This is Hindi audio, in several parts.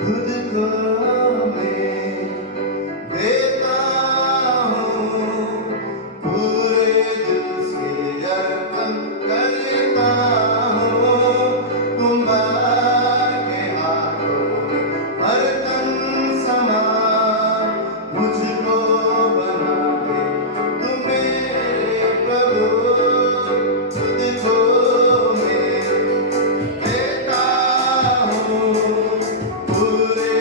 खुद को मैं देता हूँ, पूरे दिल से अर्पण करता हूँ। तुम के हाथों में हर तन समा मुझको बना दे तुम मेरे प्रभु। खुद को मैं देता हूँ, पूरे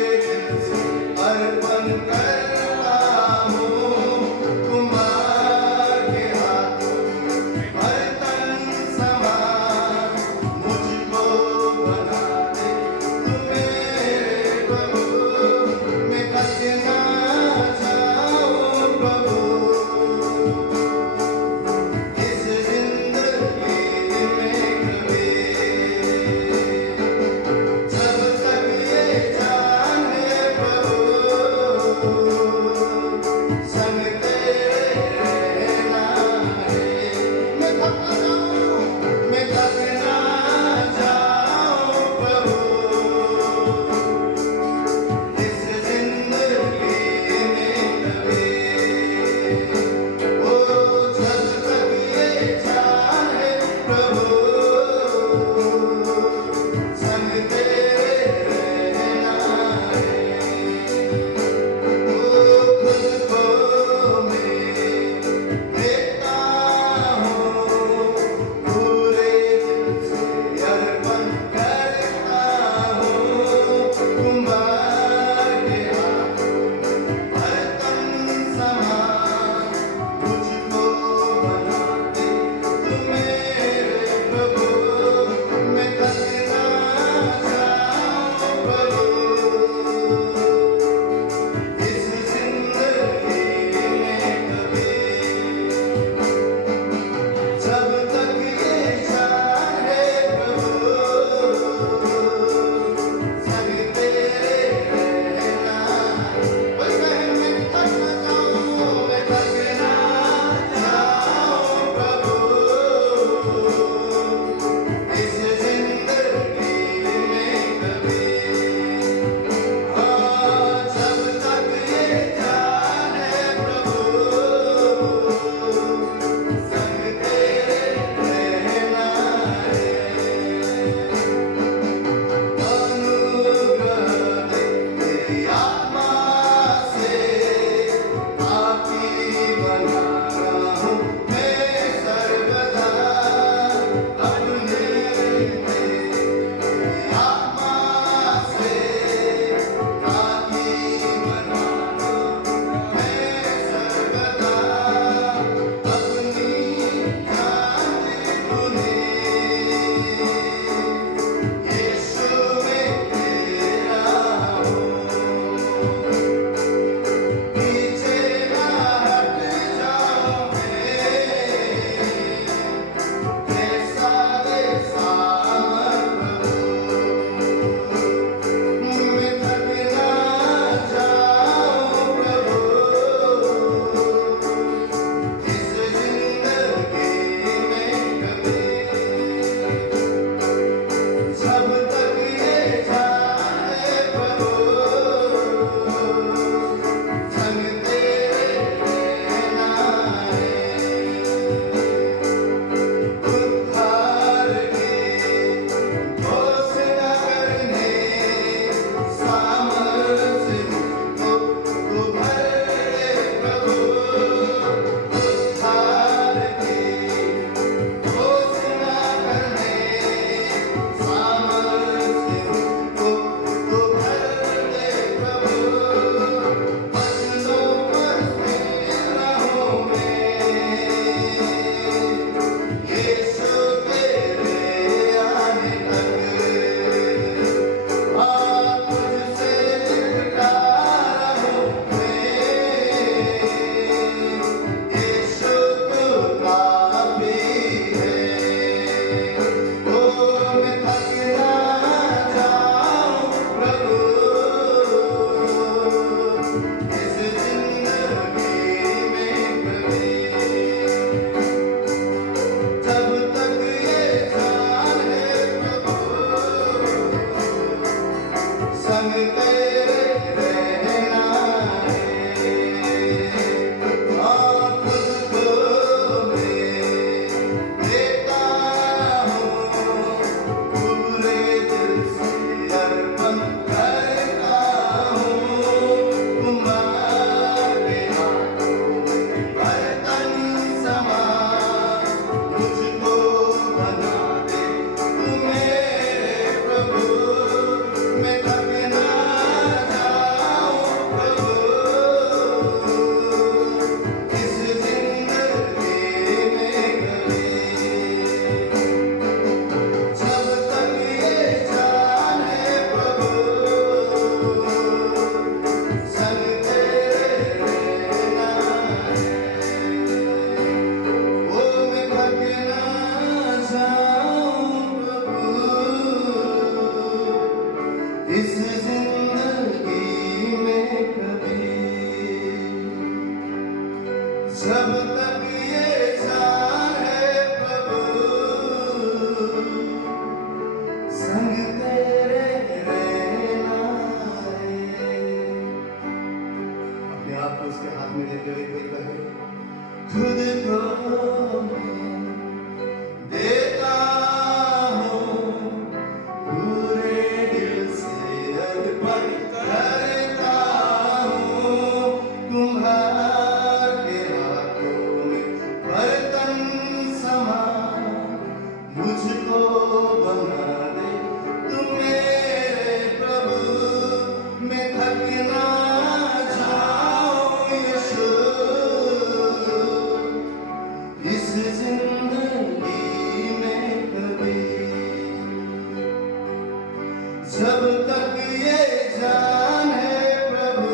जब तक ये जान है प्रभु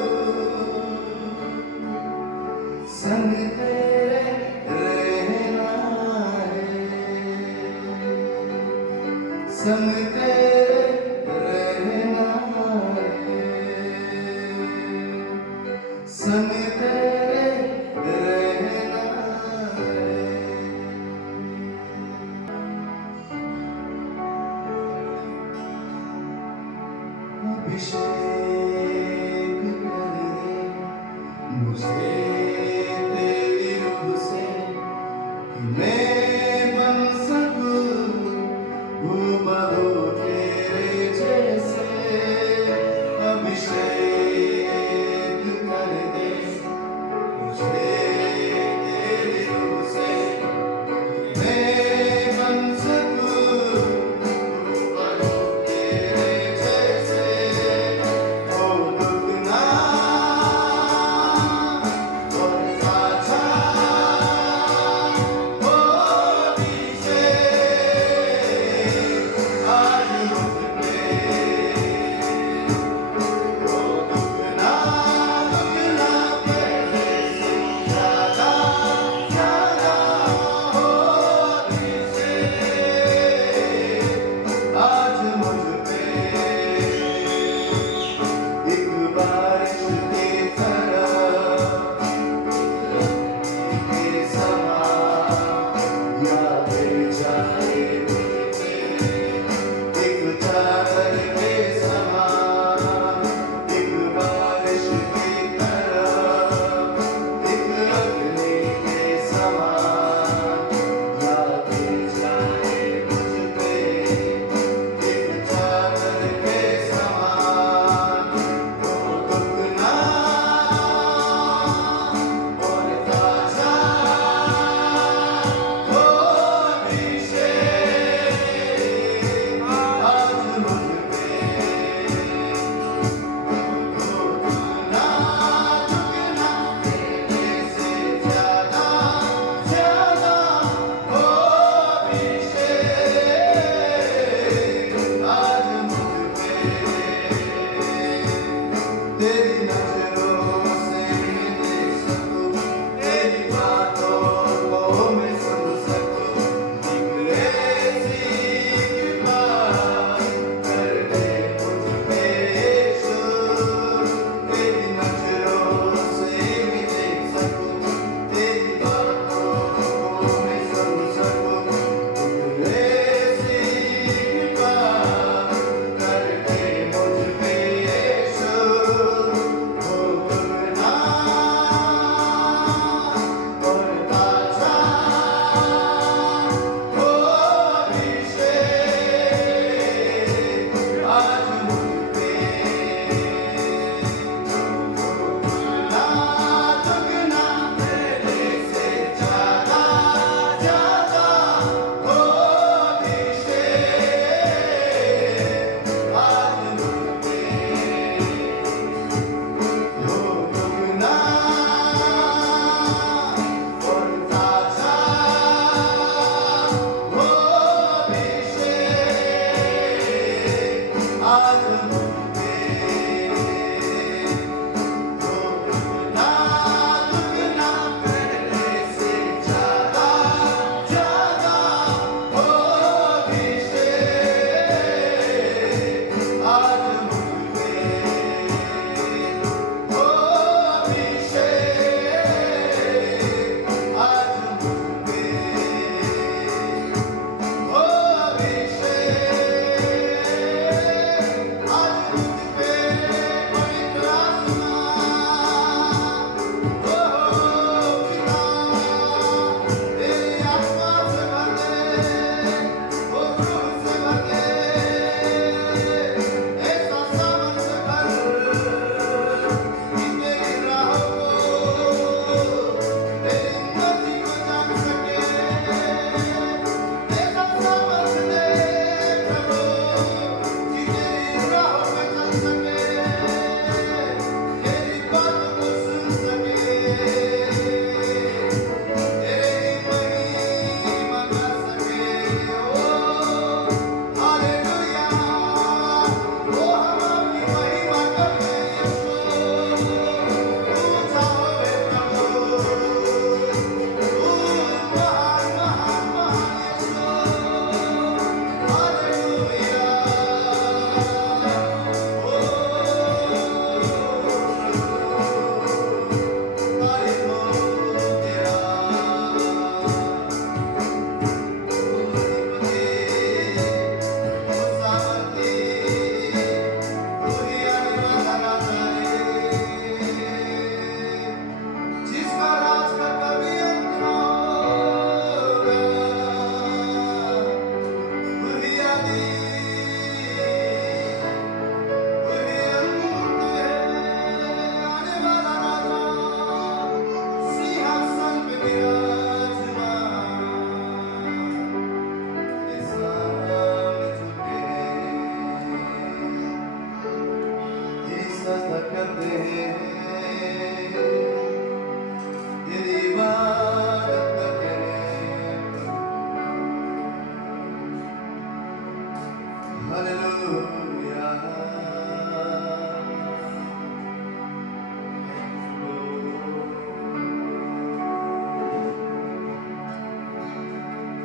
संग तेरे रहना है, संग तेरे रहना है, संग तेरे रहना है। अभिषेक कर दे मुझे तेरी रूह से, मैं बन सकूं हूबहू तेरे जैसे। अभिषेक कर दे मुझे तेरी रूह से, मैं बन सकूं हूबहू तेरे जैसे। ओ दुगना और साझा होली से आज मुझ पे, ओ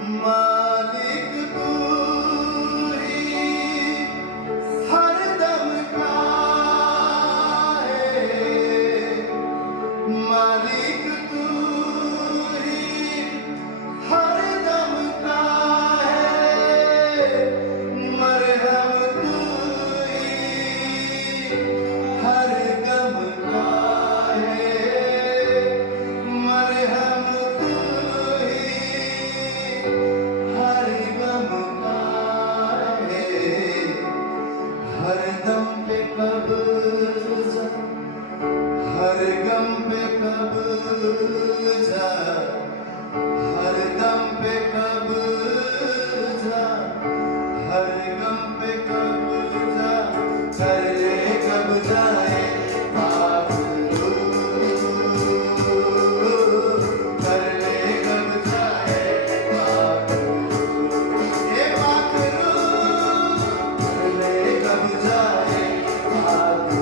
मालिक तू ही हरदम का है, मालिक तू ही हरदम का है, मरहम तू ही हर गम का है, मरहम तू ही हर गम का है, हर दम पे कब्जा, हर गम पे कब्जा, हर दम पे कब्जा, हर गम पे कब्जा, कर ले कब्जा ए बाबू, कर ले कब्जा ए बाबू, ए बाबू, कर ले कब्जा ए बाबू,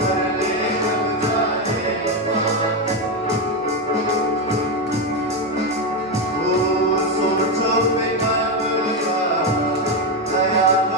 कर ले कब्जा ए ओ सोचो पे कब्जा, दयाल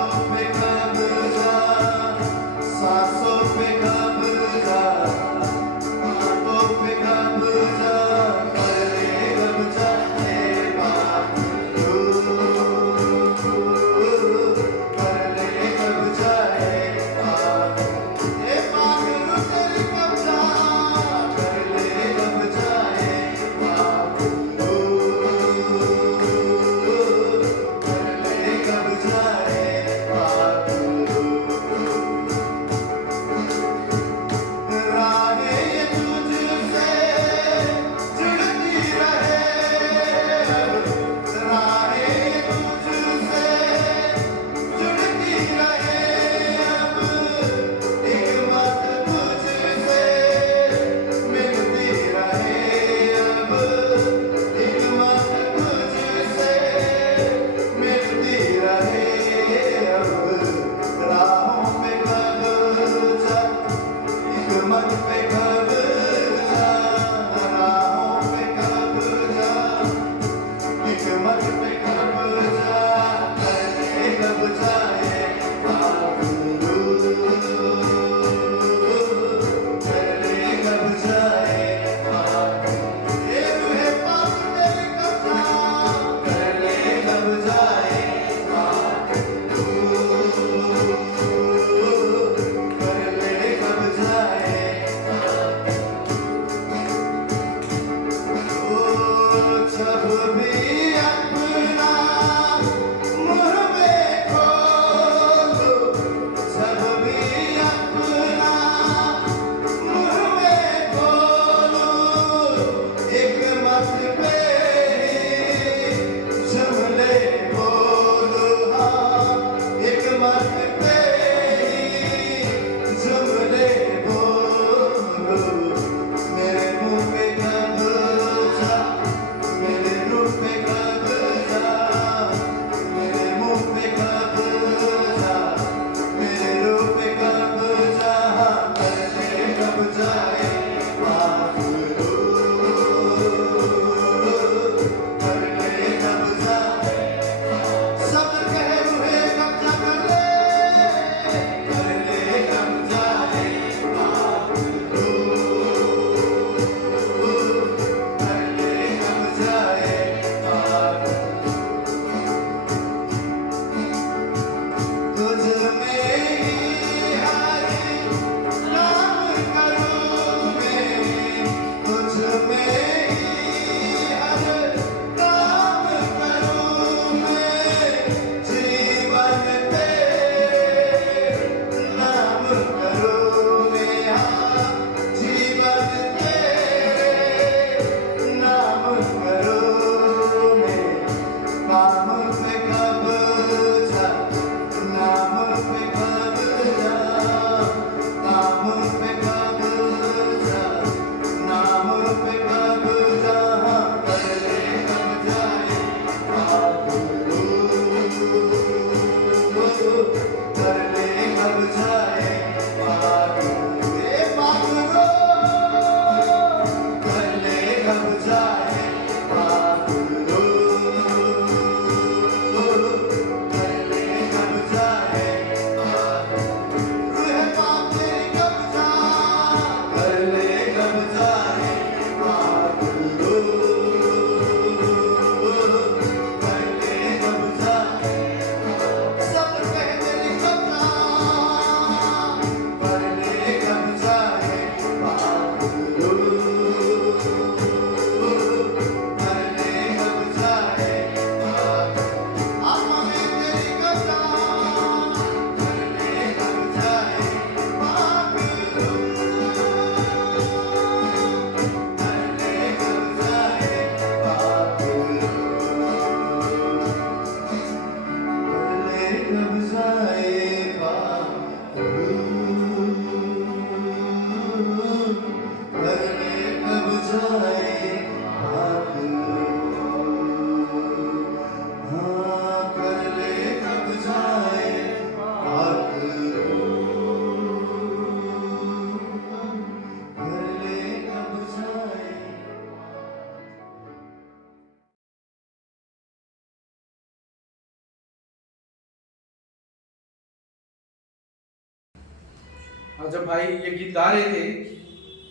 और जब भाई ये गीत गा रहे थे,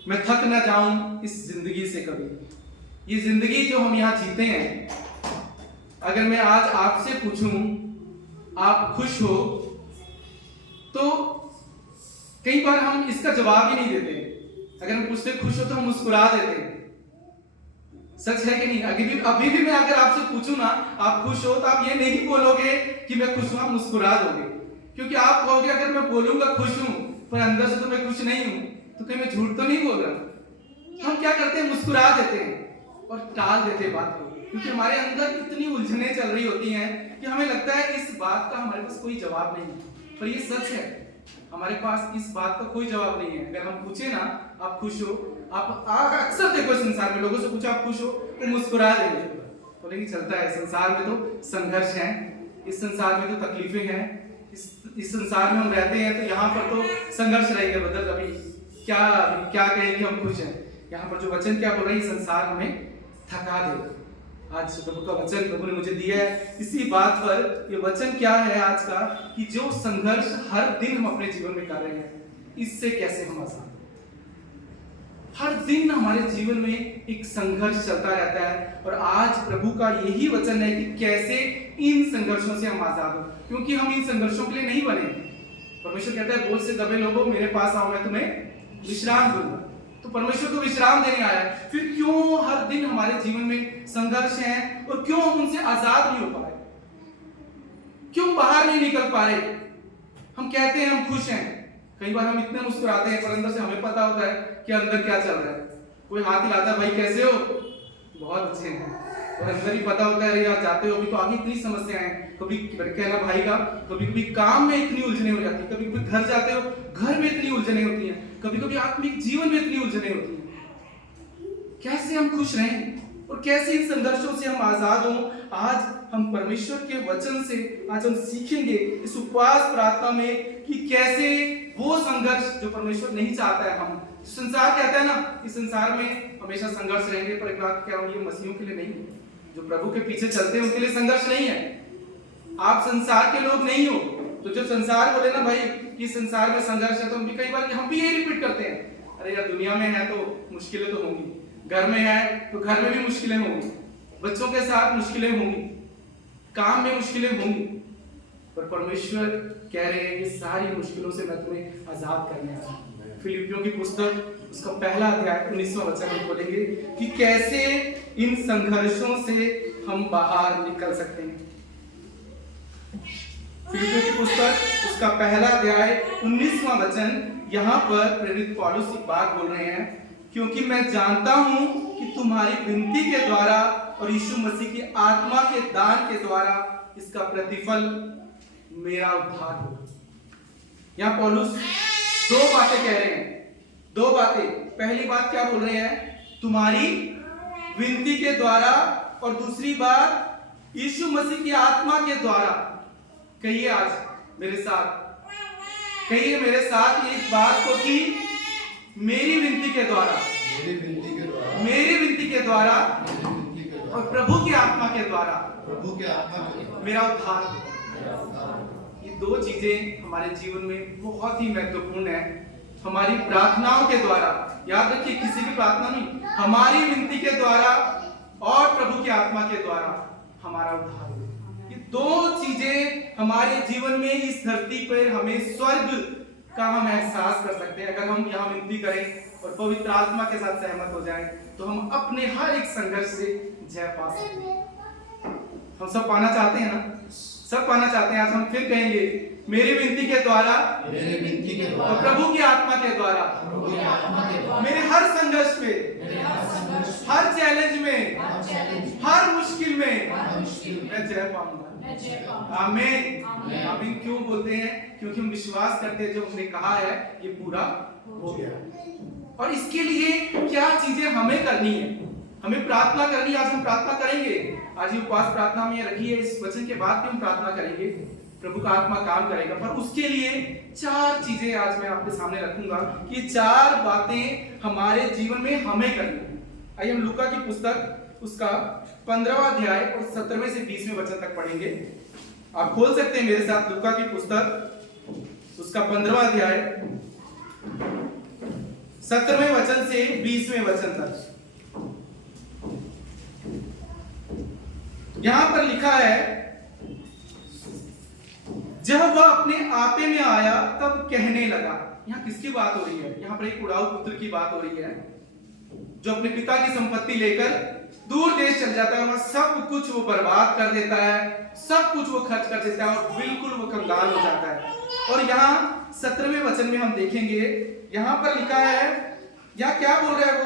मैं थक ना जाऊं इस जिंदगी से कभी। ये जिंदगी जो हम यहाँ जीते हैं, अगर मैं आज आपसे पूछूं आप खुश हो, तो कई बार हम इसका जवाब ही नहीं देते। अगर हम पूछते खुश हो तो हम मुस्कुरा देते हैं। सच है कि नहीं? अभी भी मैं अगर आपसे पूछूं ना आप खुश हो, तो आप ये नहीं बोलोगे कि मैं खुश हूं, आप मुस्कुरा दोगे। क्योंकि आप कहोगे अगर मैं बोलूंगा खुश हूं पर अंदर से तो मैं खुश नहीं हूं, तो कहीं मैं झूठ तो नहीं बोल रहा। हम क्या करते हैं, मुस्कुरा देते हैं और टाल देते हैं बात को, क्योंकि हमारे अंदर इतनी उलझने चल रही होती हैं कि हमें लगता है इस बात का हमारे पास कोई जवाब नहीं है। पर ये सच है, हमारे पास इस बात का कोई जवाब नहीं है। अगर हम पूछे ना आप खुश हो, आप अक्सर देखो संसार में लोगों से पूछो आप खुश हो, वो मुस्कुरा देंगे। तो नहीं चलता है, संसार में तो संघर्ष है, इस संसार में तो तकलीफें हैं, इस संसार में हम रहते हैं, तो यहाँ पर तो संघर्ष रहेगा। बदल अभी क्या कहें कि हम खुश हैं। यहाँ पर जो वचन क्या बोल रहा है, संसार हमें थका दे। आज प्रभु का वचन प्रभु ने मुझे दिया है इसी बात पर। ये वचन क्या है आज का, कि जो संघर्ष हर दिन हम अपने जीवन में कर रहे हैं, इससे कैसे हम आजाद। हर दिन हमारे जीवन में एक संघर्ष चलता रहता है, और आज प्रभु का यही वचन है कि कैसे इन संघर्षों से हम आजाद हो, क्योंकि हम इन संघर्षों के लिए नहीं बने। परमेश्वर कहता है बोझ से दबे लोगों मेरे पास आओ, मैं तुम्हें विश्राम दूंगा। तो परमेश्वर को विश्राम देने आया है। फिर क्यों हर दिन हमारे जीवन में संघर्ष है, और क्यों हम उनसे आजाद नहीं हो पा रहे, क्यों बाहर नहीं निकल पा रहे। हम कहते हैं हम खुश हैं, कई बार हम इतने मुस्कुराते हैं पर अंदर से हमें पता होता है कि अंदर क्या चल रहा है। कोई हाथ हिलाता है भाई कैसे हो, बहुत अच्छे हैं, और अंदर ही पता होता है अरे यार जाते हो अभी तो आगे इतनी समस्याएं हैं। कभी कहना भाई का, कभी कभी काम में इतनी उलझने हो जाती है, कभी कभी घर जाते हो घर में इतनी उलझने होती हैं, कभी कभी आत्मिक जीवन में इतनी उलझने होती हैं। कैसे हम खुश रहें और कैसे इन संघर्षों से हम आजाद हों। आज हम परमेश्वर के वचन से आज हम सीखेंगे इस उपवास प्रार्थना में कि कैसे वो संघर्ष जो परमेश्वर नहीं चाहता है, हम संसार कहता है ना इस संसार में हमेशा संघर्ष रहेंगे, पर एक बात क्या, ये मसीहों के लिए नहीं है। जो प्रभु के पीछे चलते हैं उनके लिए संघर्ष नहीं है। आप संसार के लोग नहीं हो, तो जब संसार बोले ना भाई कि संसार में संघर्ष है, तो हम भी कई बार हम भी ये रिपीट करते हैं, अरे यार दुनिया में है तो मुश्किलें तो होंगी, घर में है तो घर में भी मुश्किलें होंगी, बच्चों के साथ मुश्किलें होंगी, काम में मुश्किलें होंगी। पर परमेश्वर कह रहे हैं ये सारी मुश्किलों से मैं तुम्हें आजाद करने आया हूं। फिलिपियों की पुस्तक उसका पहला अध्याय 19वां वचन में बोलेंगे कि कैसे इन संघर्षों से हम बाहर निकल सकते हैं। फिलिपियों की पुस्तक उसका पहला अध्याय 19वां वचन, यहाँ पर प्रेरित पौलुस एक बात बोल रहे हैं, क्योंकि मैं जानता हूं कि तुम्हारी विनती के द्वारा और यीशु मसीह की आत्मा के दान के द्वारा इसका प्रतिफल मेरा उद्धार होगा। यहाँ पौलुस दो बातें कह रहे हैं, दो बातें। पहली बात क्या बोल रहे हैं, तुम्हारी विनती के द्वारा, और दूसरी बात यीशु मसीह की आत्मा के द्वारा। कहिए आज मेरे साथ, कहिए मेरे साथ इस बात को कि मेरी विनती के द्वारा, मेरी विनती के द्वारा और प्रभु की आत्मा के द्वारा, प्रभु के आत्मा के मेरा उद्धार। ये दो चीजें हमारे जीवन में बहुत ही महत्वपूर्ण है। हमारी प्रार्थनाओं के द्वारा, याद रखिए किसी की प्रार्थना नहीं, हमारी विनती के द्वारा और प्रभु की आत्मा के द्वारा हमारा उद्धार। ये दो चीजें हमारे जीवन में इस धरती पर हमें स्वर्ग का हम एहसास कर सकते हैं। अगर हम यहाँ विनती करें और पवित्र आत्मा के साथ सहमत हो जाएं, तो हम अपने हर एक संघर्ष से जय पा सकते हैं। हम सब पाना चाहते हैं ना, सब पाना चाहते हैं। आज हम फिर कहेंगे मेरी विनती के द्वारा, मेरे विनती के द्वारा और प्रभु की आत्मा के द्वारा, प्रभु की आत्मा के द्वारा मेरे हर संघर्ष में, हर चैलेंज में, हर मुश्किल में मैं जय पाऊंगा। आमीन। आमीन क्यों बोलते हैं? क्योंकि हम विश्वास करते हैं जो हमने कहा है ये पूरा हो गया। और इसके लिए क्या चीजें हमें करनी है, हमें प्रार्थना करनी है। आज हम प्रार्थना करेंगे, आज ये उपवास प्रार्थना में रखी है, इस वचन के बाद भी हम प्रार्थना करेंगे, प्रभु का आत्मा काम करेगा। पर उसके लिए चार चीजें आज मैं आपके सामने रखूंगा कि चार बातें हमारे जीवन में हमें करनी है। आइए हम लूका की पुस्तक उसका 15वां अध्याय और 17वें से 20वें वचन तक पढ़ेंगे। आप खोल सकते हैं मेरे साथ लूका की पुस्तक उसका 15वां अध्याय 17वें वचन से 20वें वचन तक। यहां पर लिखा है, जब वह अपने आपे में आया तब कहने लगा। यहां किसकी बात हो रही है? यहां पर एक उड़ाऊ पुत्र की बात हो रही है, जो अपने पिता की संपत्ति लेकर दूर देश चल जाता है, वहां सब कुछ वो बर्बाद कर देता है, सब कुछ वो खर्च कर देता है और बिल्कुल वो कंगाल हो जाता है। और यहाँ 17वें वचन में हम देखेंगे, यहां पर लिखा है, यहाँ क्या बोल रहा है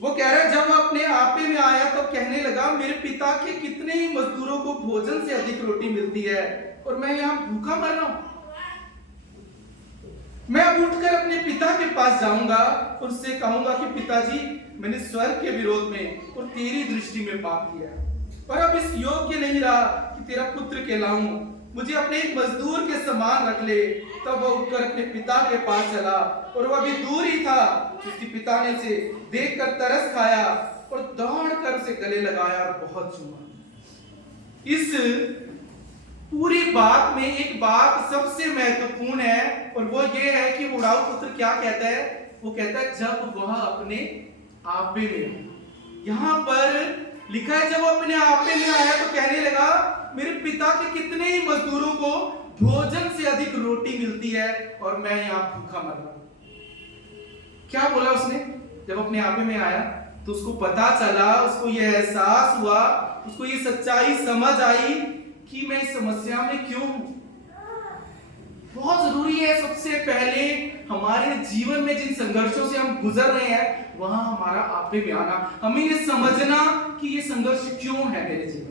वो कह रहा है, जब वह अपने आपे में आया तब कहने लगा, मेरे पिता के कितने ही मजदूरों को भोजन से अधिक रोटी मिलती है और मैं यहाँ भूखा मर रहा हूं। मैं अब उठकर अपने पिता के पास जाऊंगा और उससे कहूंगा कि पिताजी, मैंने स्वर्ग के विरोध में और तेरी दृष्टि में पाप किया और अब इस योग्य नहीं रहा कि तेरा पुत्र कहलाऊं, मुझे अपने एक मजदूर के समान रख ले। तब वह उठकर अपने पिता के पास चला और वह अभी दूर ही था, उसके पिता ने उसे देखकर तरस खाया और दौड़कर उसे गले लगाया और बहुत चूमा। इस पूरी बात में एक बात सबसे महत्वपूर्ण है और वो ये है कि उड़ाऊ पुत्र क्या कहता है? वो कहता है जब वह अपने आपे में। यहां पर लिखा है, जब वो अपने आपे में आया तो कहने लगा, मेरे पिता के कितने ही मजदूरों को भोजन से अधिक रोटी मिलती है और मैं यहां भूखा मर रहा हूं। क्या बोला उसने? जब अपने आपे में आया तो उसको पता चला, उसको यह एहसास हुआ, उसको ये सच्चाई समझ आई कि मैं इस समस्या में क्यों हूं। बहुत जरूरी है सबसे पहले हमारे जीवन में जिन संघर्षों से हम गुजर रहे हैं वहां हमारा आपे में आना, हमें ये समझना कि ये संघर्ष क्यों है मेरे जीवन में।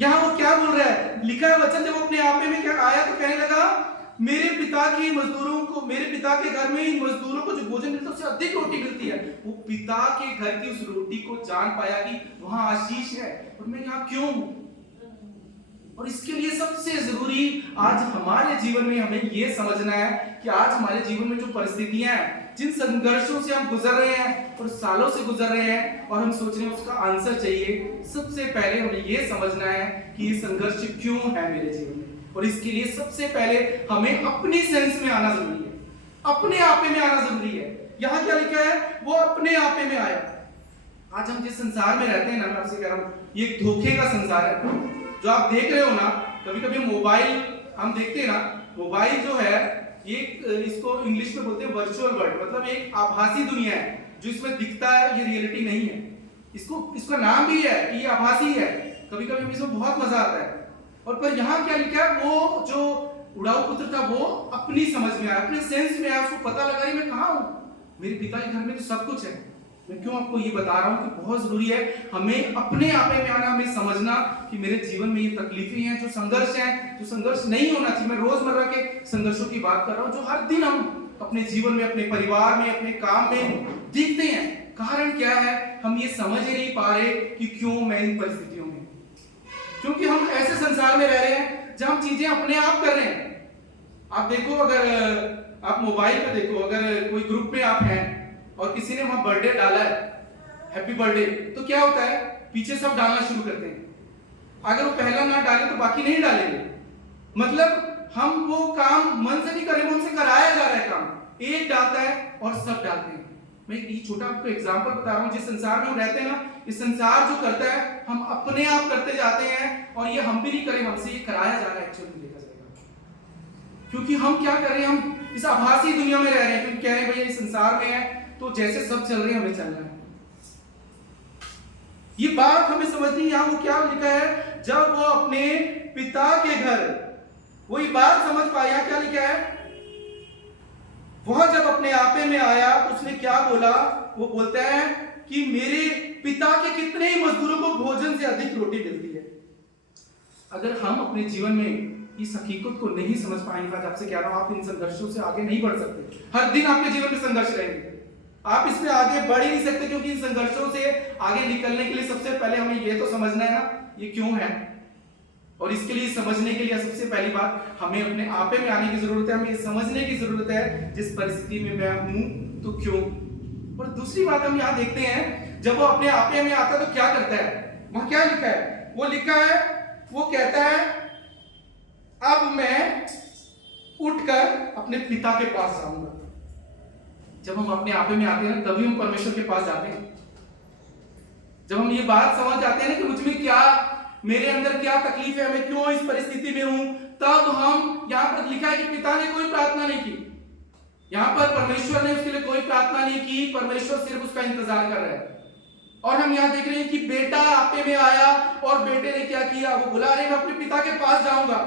यहां वो क्या बोल रहा है? लिखा है वचन, जब अपने आपे में क्या आया तो कहने लगा, मेरे पिता के मजदूरों को, मेरे पिता के घर में इन मजदूरों को जो भोजन मिलता है उससे अधिक रोटी मिलती है। वो पिता के घर की उस रोटी को जान पाया कि वहां आशीष है और मैं यहाँ क्यों हूं। और इसके लिए सबसे जरूरी आज हमारे जीवन में हमें यह समझना है कि आज हमारे जीवन में जो परिस्थितियां हैं, जिन संघर्षों से हम गुजर रहे हैं और सालों से गुजर रहे हैं और हम सोच रहे हैं उसका आंसर चाहिए, सबसे पहले हमें यह समझना है कि ये संघर्ष क्यों है मेरे जीवन में। और इसके लिए सबसे पहले हमें अपनी सेंस में आना जरूरी है, अपने आपे में आना जरूरी है। यहां क्या लिखा है? वो अपने आपे में आया। आज हम जिस संसार में रहते हैं ना, मैं आपसे कह रहा हूं, ये एक धोखे का संसार है। जो आप देख रहे हो ना, कभी कभी मोबाइल हम देखते हैं ना, मोबाइल जो है ये इसको इंग्लिश में बोलते हैं वर्चुअल वर्ल्ड, मतलब एक आभासी दुनिया है जो इसमें दिखता है, ये रियलिटी नहीं है। इसका नाम भी है कि ये आभासी है। कभी कभी इसमें बहुत मजा आता है। और पर यहाँ क्या लिखा है? वो जो उड़ाऊ पुत्र था वो अपनी समझ में आया, अपने सेंस में आया, उसको पता लगा मैं कहाँ हूँ, मेरे पिता के घर में तो सब कुछ है। मैं क्यों आपको ये बता रहा हूँ कि बहुत जरूरी है हमें अपने आपे में आना, हमें समझना कि मेरे जीवन में ये तकलीफें हैं, जो संघर्ष हैं, जो संघर्ष नहीं होना चाहिए। मैं रोजमर्रा के संघर्षों की बात कर रहा हूँ जो हर दिन हम अपने जीवन में, अपने परिवार में, अपने काम में देखते हैं। कारण क्या है? हम ये समझ ही नहीं पा रहे कि क्यों मैं इन परिस्थितियों में, क्योंकि हम ऐसे संसार में रह रहे हैं जहां हम चीजें अपने आप कर रहे हैं। आप देखो, अगर आप मोबाइल पे देखो, अगर कोई ग्रुप में आप हैं और किसी ने वहां बर्थडे डाला है, हैप्पी बर्थडे, तो क्या होता है? पीछे सब डालना शुरू करते हैं। अगर वो पहला ना डाले तो बाकी नहीं डालेंगे। मतलब हम वो काम मन से नहीं कर रहे, मन से कराया जा रहा है काम। एक डालता है और सब डालते हैं। मैं ये छोटा आपको एग्जांपल बता रहा हूं, जिस संसार में हम रहते हैं ना, इस संसार जो करता है हम अपने आप करते जाते हैं और ये हम भी नहीं करें, हमसे ये कराया जा रहा है एक्चुअली देखा जाएगा। क्योंकि हम क्या कर रहे हैं? हम इस आभासी दुनिया में रह रहे हैं, क्योंकि कह रहे हैं भैया इस संसार में है तो जैसे सब चल रहे हैं हमें चलना है। ये बात हमें समझनी। यहां वो क्या लिखा है? जब वो अपने पिता के घर, वही बात समझ पाया। क्या लिखा है? वह जब अपने आपे में आया तो उसने क्या बोला? वो बोलता है कि मेरे पिता के कितने ही मजदूरों को भोजन से अधिक रोटी मिलती है। अगर हम अपने जीवन में इस हकीकत को नहीं समझ पाएंगे, आज आपसे कह रहा हूं, आप इन संघर्षों से आगे नहीं बढ़ सकते। हर दिन आपके जीवन में संघर्ष रहेंगे, आप इसमें आगे बढ़ ही नहीं सकते। क्योंकि इन संघर्षों से आगे निकलने के लिए सबसे पहले हमें यह तो समझना है ना ये क्यों है। और इसके लिए समझने के लिए सबसे पहली बात हमें अपने आपे में आने की जरूरत है। हमें समझने की जरूरत है जिस परिस्थिति में मैं हूं तो क्यों। और दूसरी बात हम यहां देखते हैं, जब वो अपने आपे में आता तो क्या करता है? वहां क्या लिखा है? वो लिखा है, वो कहता है अब मैं उठकर अपने पिता के पास जाऊंगा। जब हम अपने आपे में आते हैं ना, तभी हम परमेश्वर के पास जाते हैं। जब हम ये बात समझ जाते हैं ना कि मुझ में क्या, मेरे अंदर क्या तकलीफ है, मैं क्यों इस परिस्थिति में हूं, तब हम, यहां पर लिखा है कि पिता ने कोई प्रार्थना नहीं की। यहां पर परमेश्वर ने उसके लिए कोई प्रार्थना नहीं की, परमेश्वर सिर्फ उसका इंतजार कर रहा है। और हम यहां देख रहे हैं कि बेटा आपे में आया और बेटे ने क्या किया, वो बोला अरे मैं अपने पिता के पास जाऊंगा।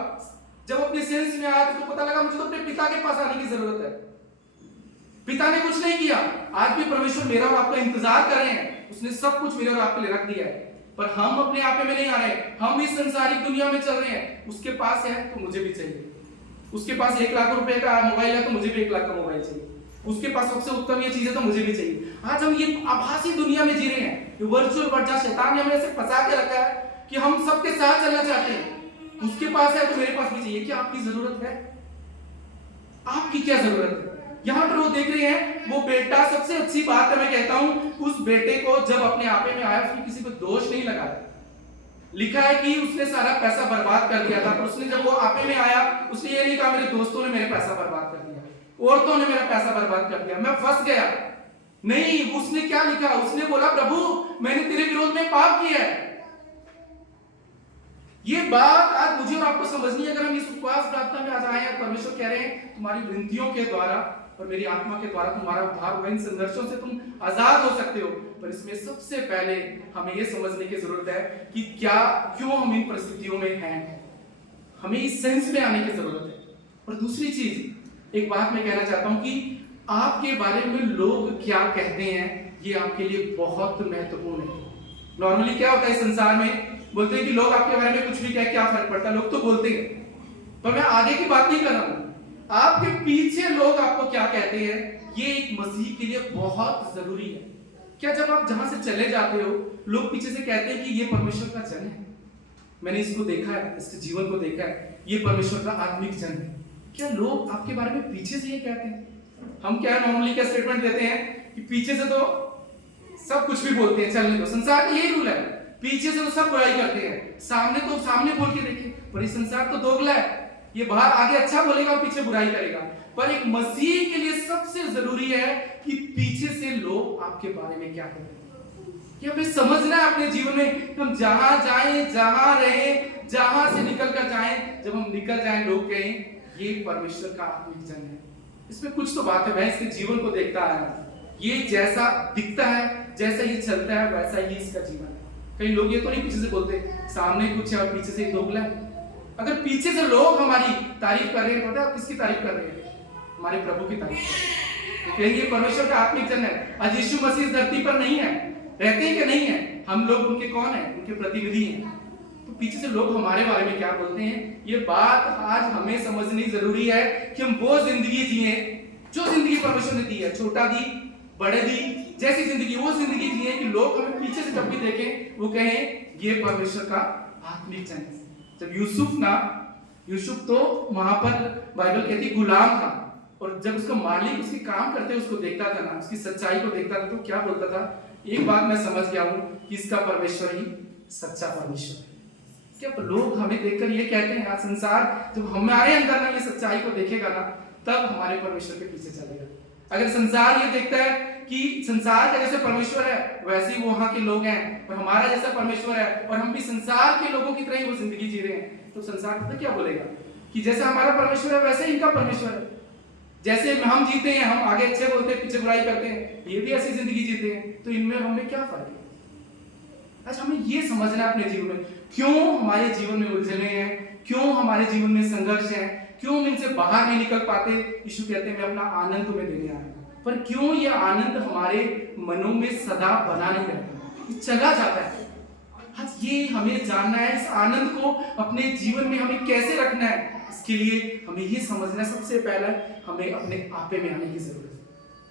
जब अपने सेंस में आया तो पता लगा मुझे तो अपने पिता के पास आने की जरूरत है। पिता ने कुछ नहीं किया। आज भी परमेश्वर मेरा और आपका इंतजार कर रहे हैं, उसने सब कुछ मेरे और आपके लिए रख दिया है, पर हम अपने आपे में नहीं आ रहे। हम इस संसारिक दुनिया में चल रहे हैं। उसके पास है तो मुझे भी चाहिए, उसके पास 1 लाख रुपए का मोबाइल है तो मुझे भी 1 लाख का मोबाइल चाहिए, उसके पास सबसे उत्तम ये चीज है तो मुझे भी चाहिए। आज हम ये आभासी दुनिया में जी रहे हैं, ये वर्चुअल वर्ल्ड, जहां शैतान ने हमें ऐसे फंसा के रखा है कि हम सबके साथ चलना चाहते हैं। उसके पास है तो मेरे पास भी चाहिए। क्या आपकी जरूरत है? आपकी क्या जरूरत है? यहां पर वो देख रहे हैं, वो बेटा, सबसे अच्छी बात है मैं कहता हूं, उस बेटे को जब अपने आपे में आया उसने किसी को दोष नहीं लगाया। लिखा है कि उसने सारा पैसा बर्बाद कर दिया था, पर उसने जब वो आपे में आया उसने ये नहीं कहा मेरे दोस्तों ने मेरे पैसा बर्बाद कर दिया, औरतों ने मेरा पैसा बर्बाद कर दिया, मैं फंस गया। नहीं, उसने क्या लिखा, उसने बोला प्रभु मैंने तेरे विरोध में पाप किया है। ये बात आज मुझे और आपको समझनी है। अगर हम इस उपवास प्रार्थना में आज आए हैं, परमेश्वर कह रहे हैं तुम्हारी विनतियों के द्वारा और मेरी आत्मा के द्वारा तुम्हारा उद्धार होगा, इन संघर्षों से तुम आजाद हो सकते हो। पर इसमें सबसे पहले हमें यह समझने की जरूरत है कि क्या, क्यों हम इन परिस्थितियों में हैं। हमें इस सेंस में आने की जरूरत है। और दूसरी चीज, एक बात मैं कहना चाहता हूं कि आपके बारे में लोग क्या कहते हैं, ये आपके लिए बहुत महत्वपूर्ण है। नॉर्मली क्या होता है संसार में, बोलते हैं कि लोग आपके बारे में कुछ भी कहे क्या फर्क पड़ता है, लोग तो बोलते हैं। पर मैं आगे की बात नहीं कर रहा हूं, आपके पीछे लोग आपको क्या कहते हैं, ये एक मसीह के लिए बहुत जरूरी है। क्या जब आप जहां से चले जाते हो लोग पीछे से कहते हैं कि ये परमेश्वर का जन है, मैंने इसको देखा है, इसके जीवन को देखा है, ये परमेश्वर का आत्मिक जन है, क्या लोग आपके बारे में पीछे से ये कहते हैं? हम क्या नॉर्मली क्या स्टेटमेंट देते हैं कि पीछे से तो सब कुछ भी बोलते हैं, चलने दो, संसार का यही रूल है, पीछे से तो सब बुराई करते हैं, सामने तो सामने बोल के देखिए। पर ये संसार तो दोगला है, ये बाहर आगे अच्छा बोलेगा और पीछे बुराई करेगा। पर एक मसीह के लिए सबसे जरूरी है कि पीछे से लोग आपके बारे में क्या कहते हैं, कि हमें समझना है अपने जीवन में। हम जहां जाएं, जहां रहें, जहां से निकल कर जाएं, जब हम निकल जाएं लोग कहें ये परमेश्वर का आत्मिक जन है। इसमें कुछ तो बात है, मैं इसके जीवन को देखता आया, ये जैसा दिखता है, जैसा ये चलता है, वैसा ही इसका जीवन है। कई लोग ये तो नहीं पीछे से बोलते, सामने कुछ है और पीछे से ही दोगला है। अगर पीछे से लोग हमारी तारीफ कर रहे हैं, पता है आप किसकी तारीफ कर रहे हैं? हमारे प्रभु की तारीफ कर रहे हैं। कहेंगे परमेश्वर का आत्मिक जन है। आज यीशु मसीह इस धरती पर नहीं है, रहते हैं कि नहीं है, हम लोग उनके कौन है? उनके प्रतिनिधि हैं। तो पीछे से लोग हमारे बारे में क्या बोलते हैं, ये बात आज हमें समझनी जरूरी है कि हम वो जिंदगी जिए जो जिंदगी परमेश्वर ने दी है, छोटा दी, बड़े दी, जैसी जिंदगी, वो जिंदगी जिए कि लोग हमें पीछे से जब भी देखें वो कहें ये परमेश्वर का आत्मिक जन है। जब यूसुफ तो वहां पर बाइबल कहती गुलाम था, और जब उसका मालिक उसके काम करते उसको देखता था ना, उसकी सच्चाई को देखता था, तो क्या बोलता था, एक बात मैं समझ गया हूं कि इसका परमेश्वर ही सच्चा परमेश्वर है। क्या लोग हमें देखकर ये कहते हैं, संसार जब हमारे अंदर ना ये सच्चाई को देखेगा ना, तब हमारे परमेश्वर के पीछे चलेगा। अगर संसार ये देखता है कि संसार का जैसे परमेश्वर है वैसे ही वहां के लोग हैं, और हमारा जैसा परमेश्वर है और हम भी संसार के लोगों की तरह ही वो जिंदगी जी रहे हैं, तो संसार तो क्या बोलेगा कि जैसे हमारा परमेश्वर है वैसे ही इनका परमेश्वर है। जैसे हम जीते हैं, हम आगे अच्छे बोलते हैं, पीछे बुराई करते हैं, ये भी ऐसी जिंदगी जीते हैं, तो इनमें हमें क्या फर्क है? आज हमें ये समझना है अपने जीवन में, क्यों हमारे जीवन में उलझने हैं, क्यों हमारे जीवन में संघर्ष है, क्यों हम इनसे बाहर नहीं निकल पाते। यीशु कहते हैं मैं अपना आनंद तुम्हें देने आया हूं, पर क्यों ये आनंद हमारे मनों में सदा बना नहीं रहता, ये चला जाता है। आज ये हमें जानना है, इस आनंद को अपने जीवन में हमें कैसे रखना है। इसके लिए हमें ये समझना, सबसे पहले हमें अपने आपे में आने की जरूरत है।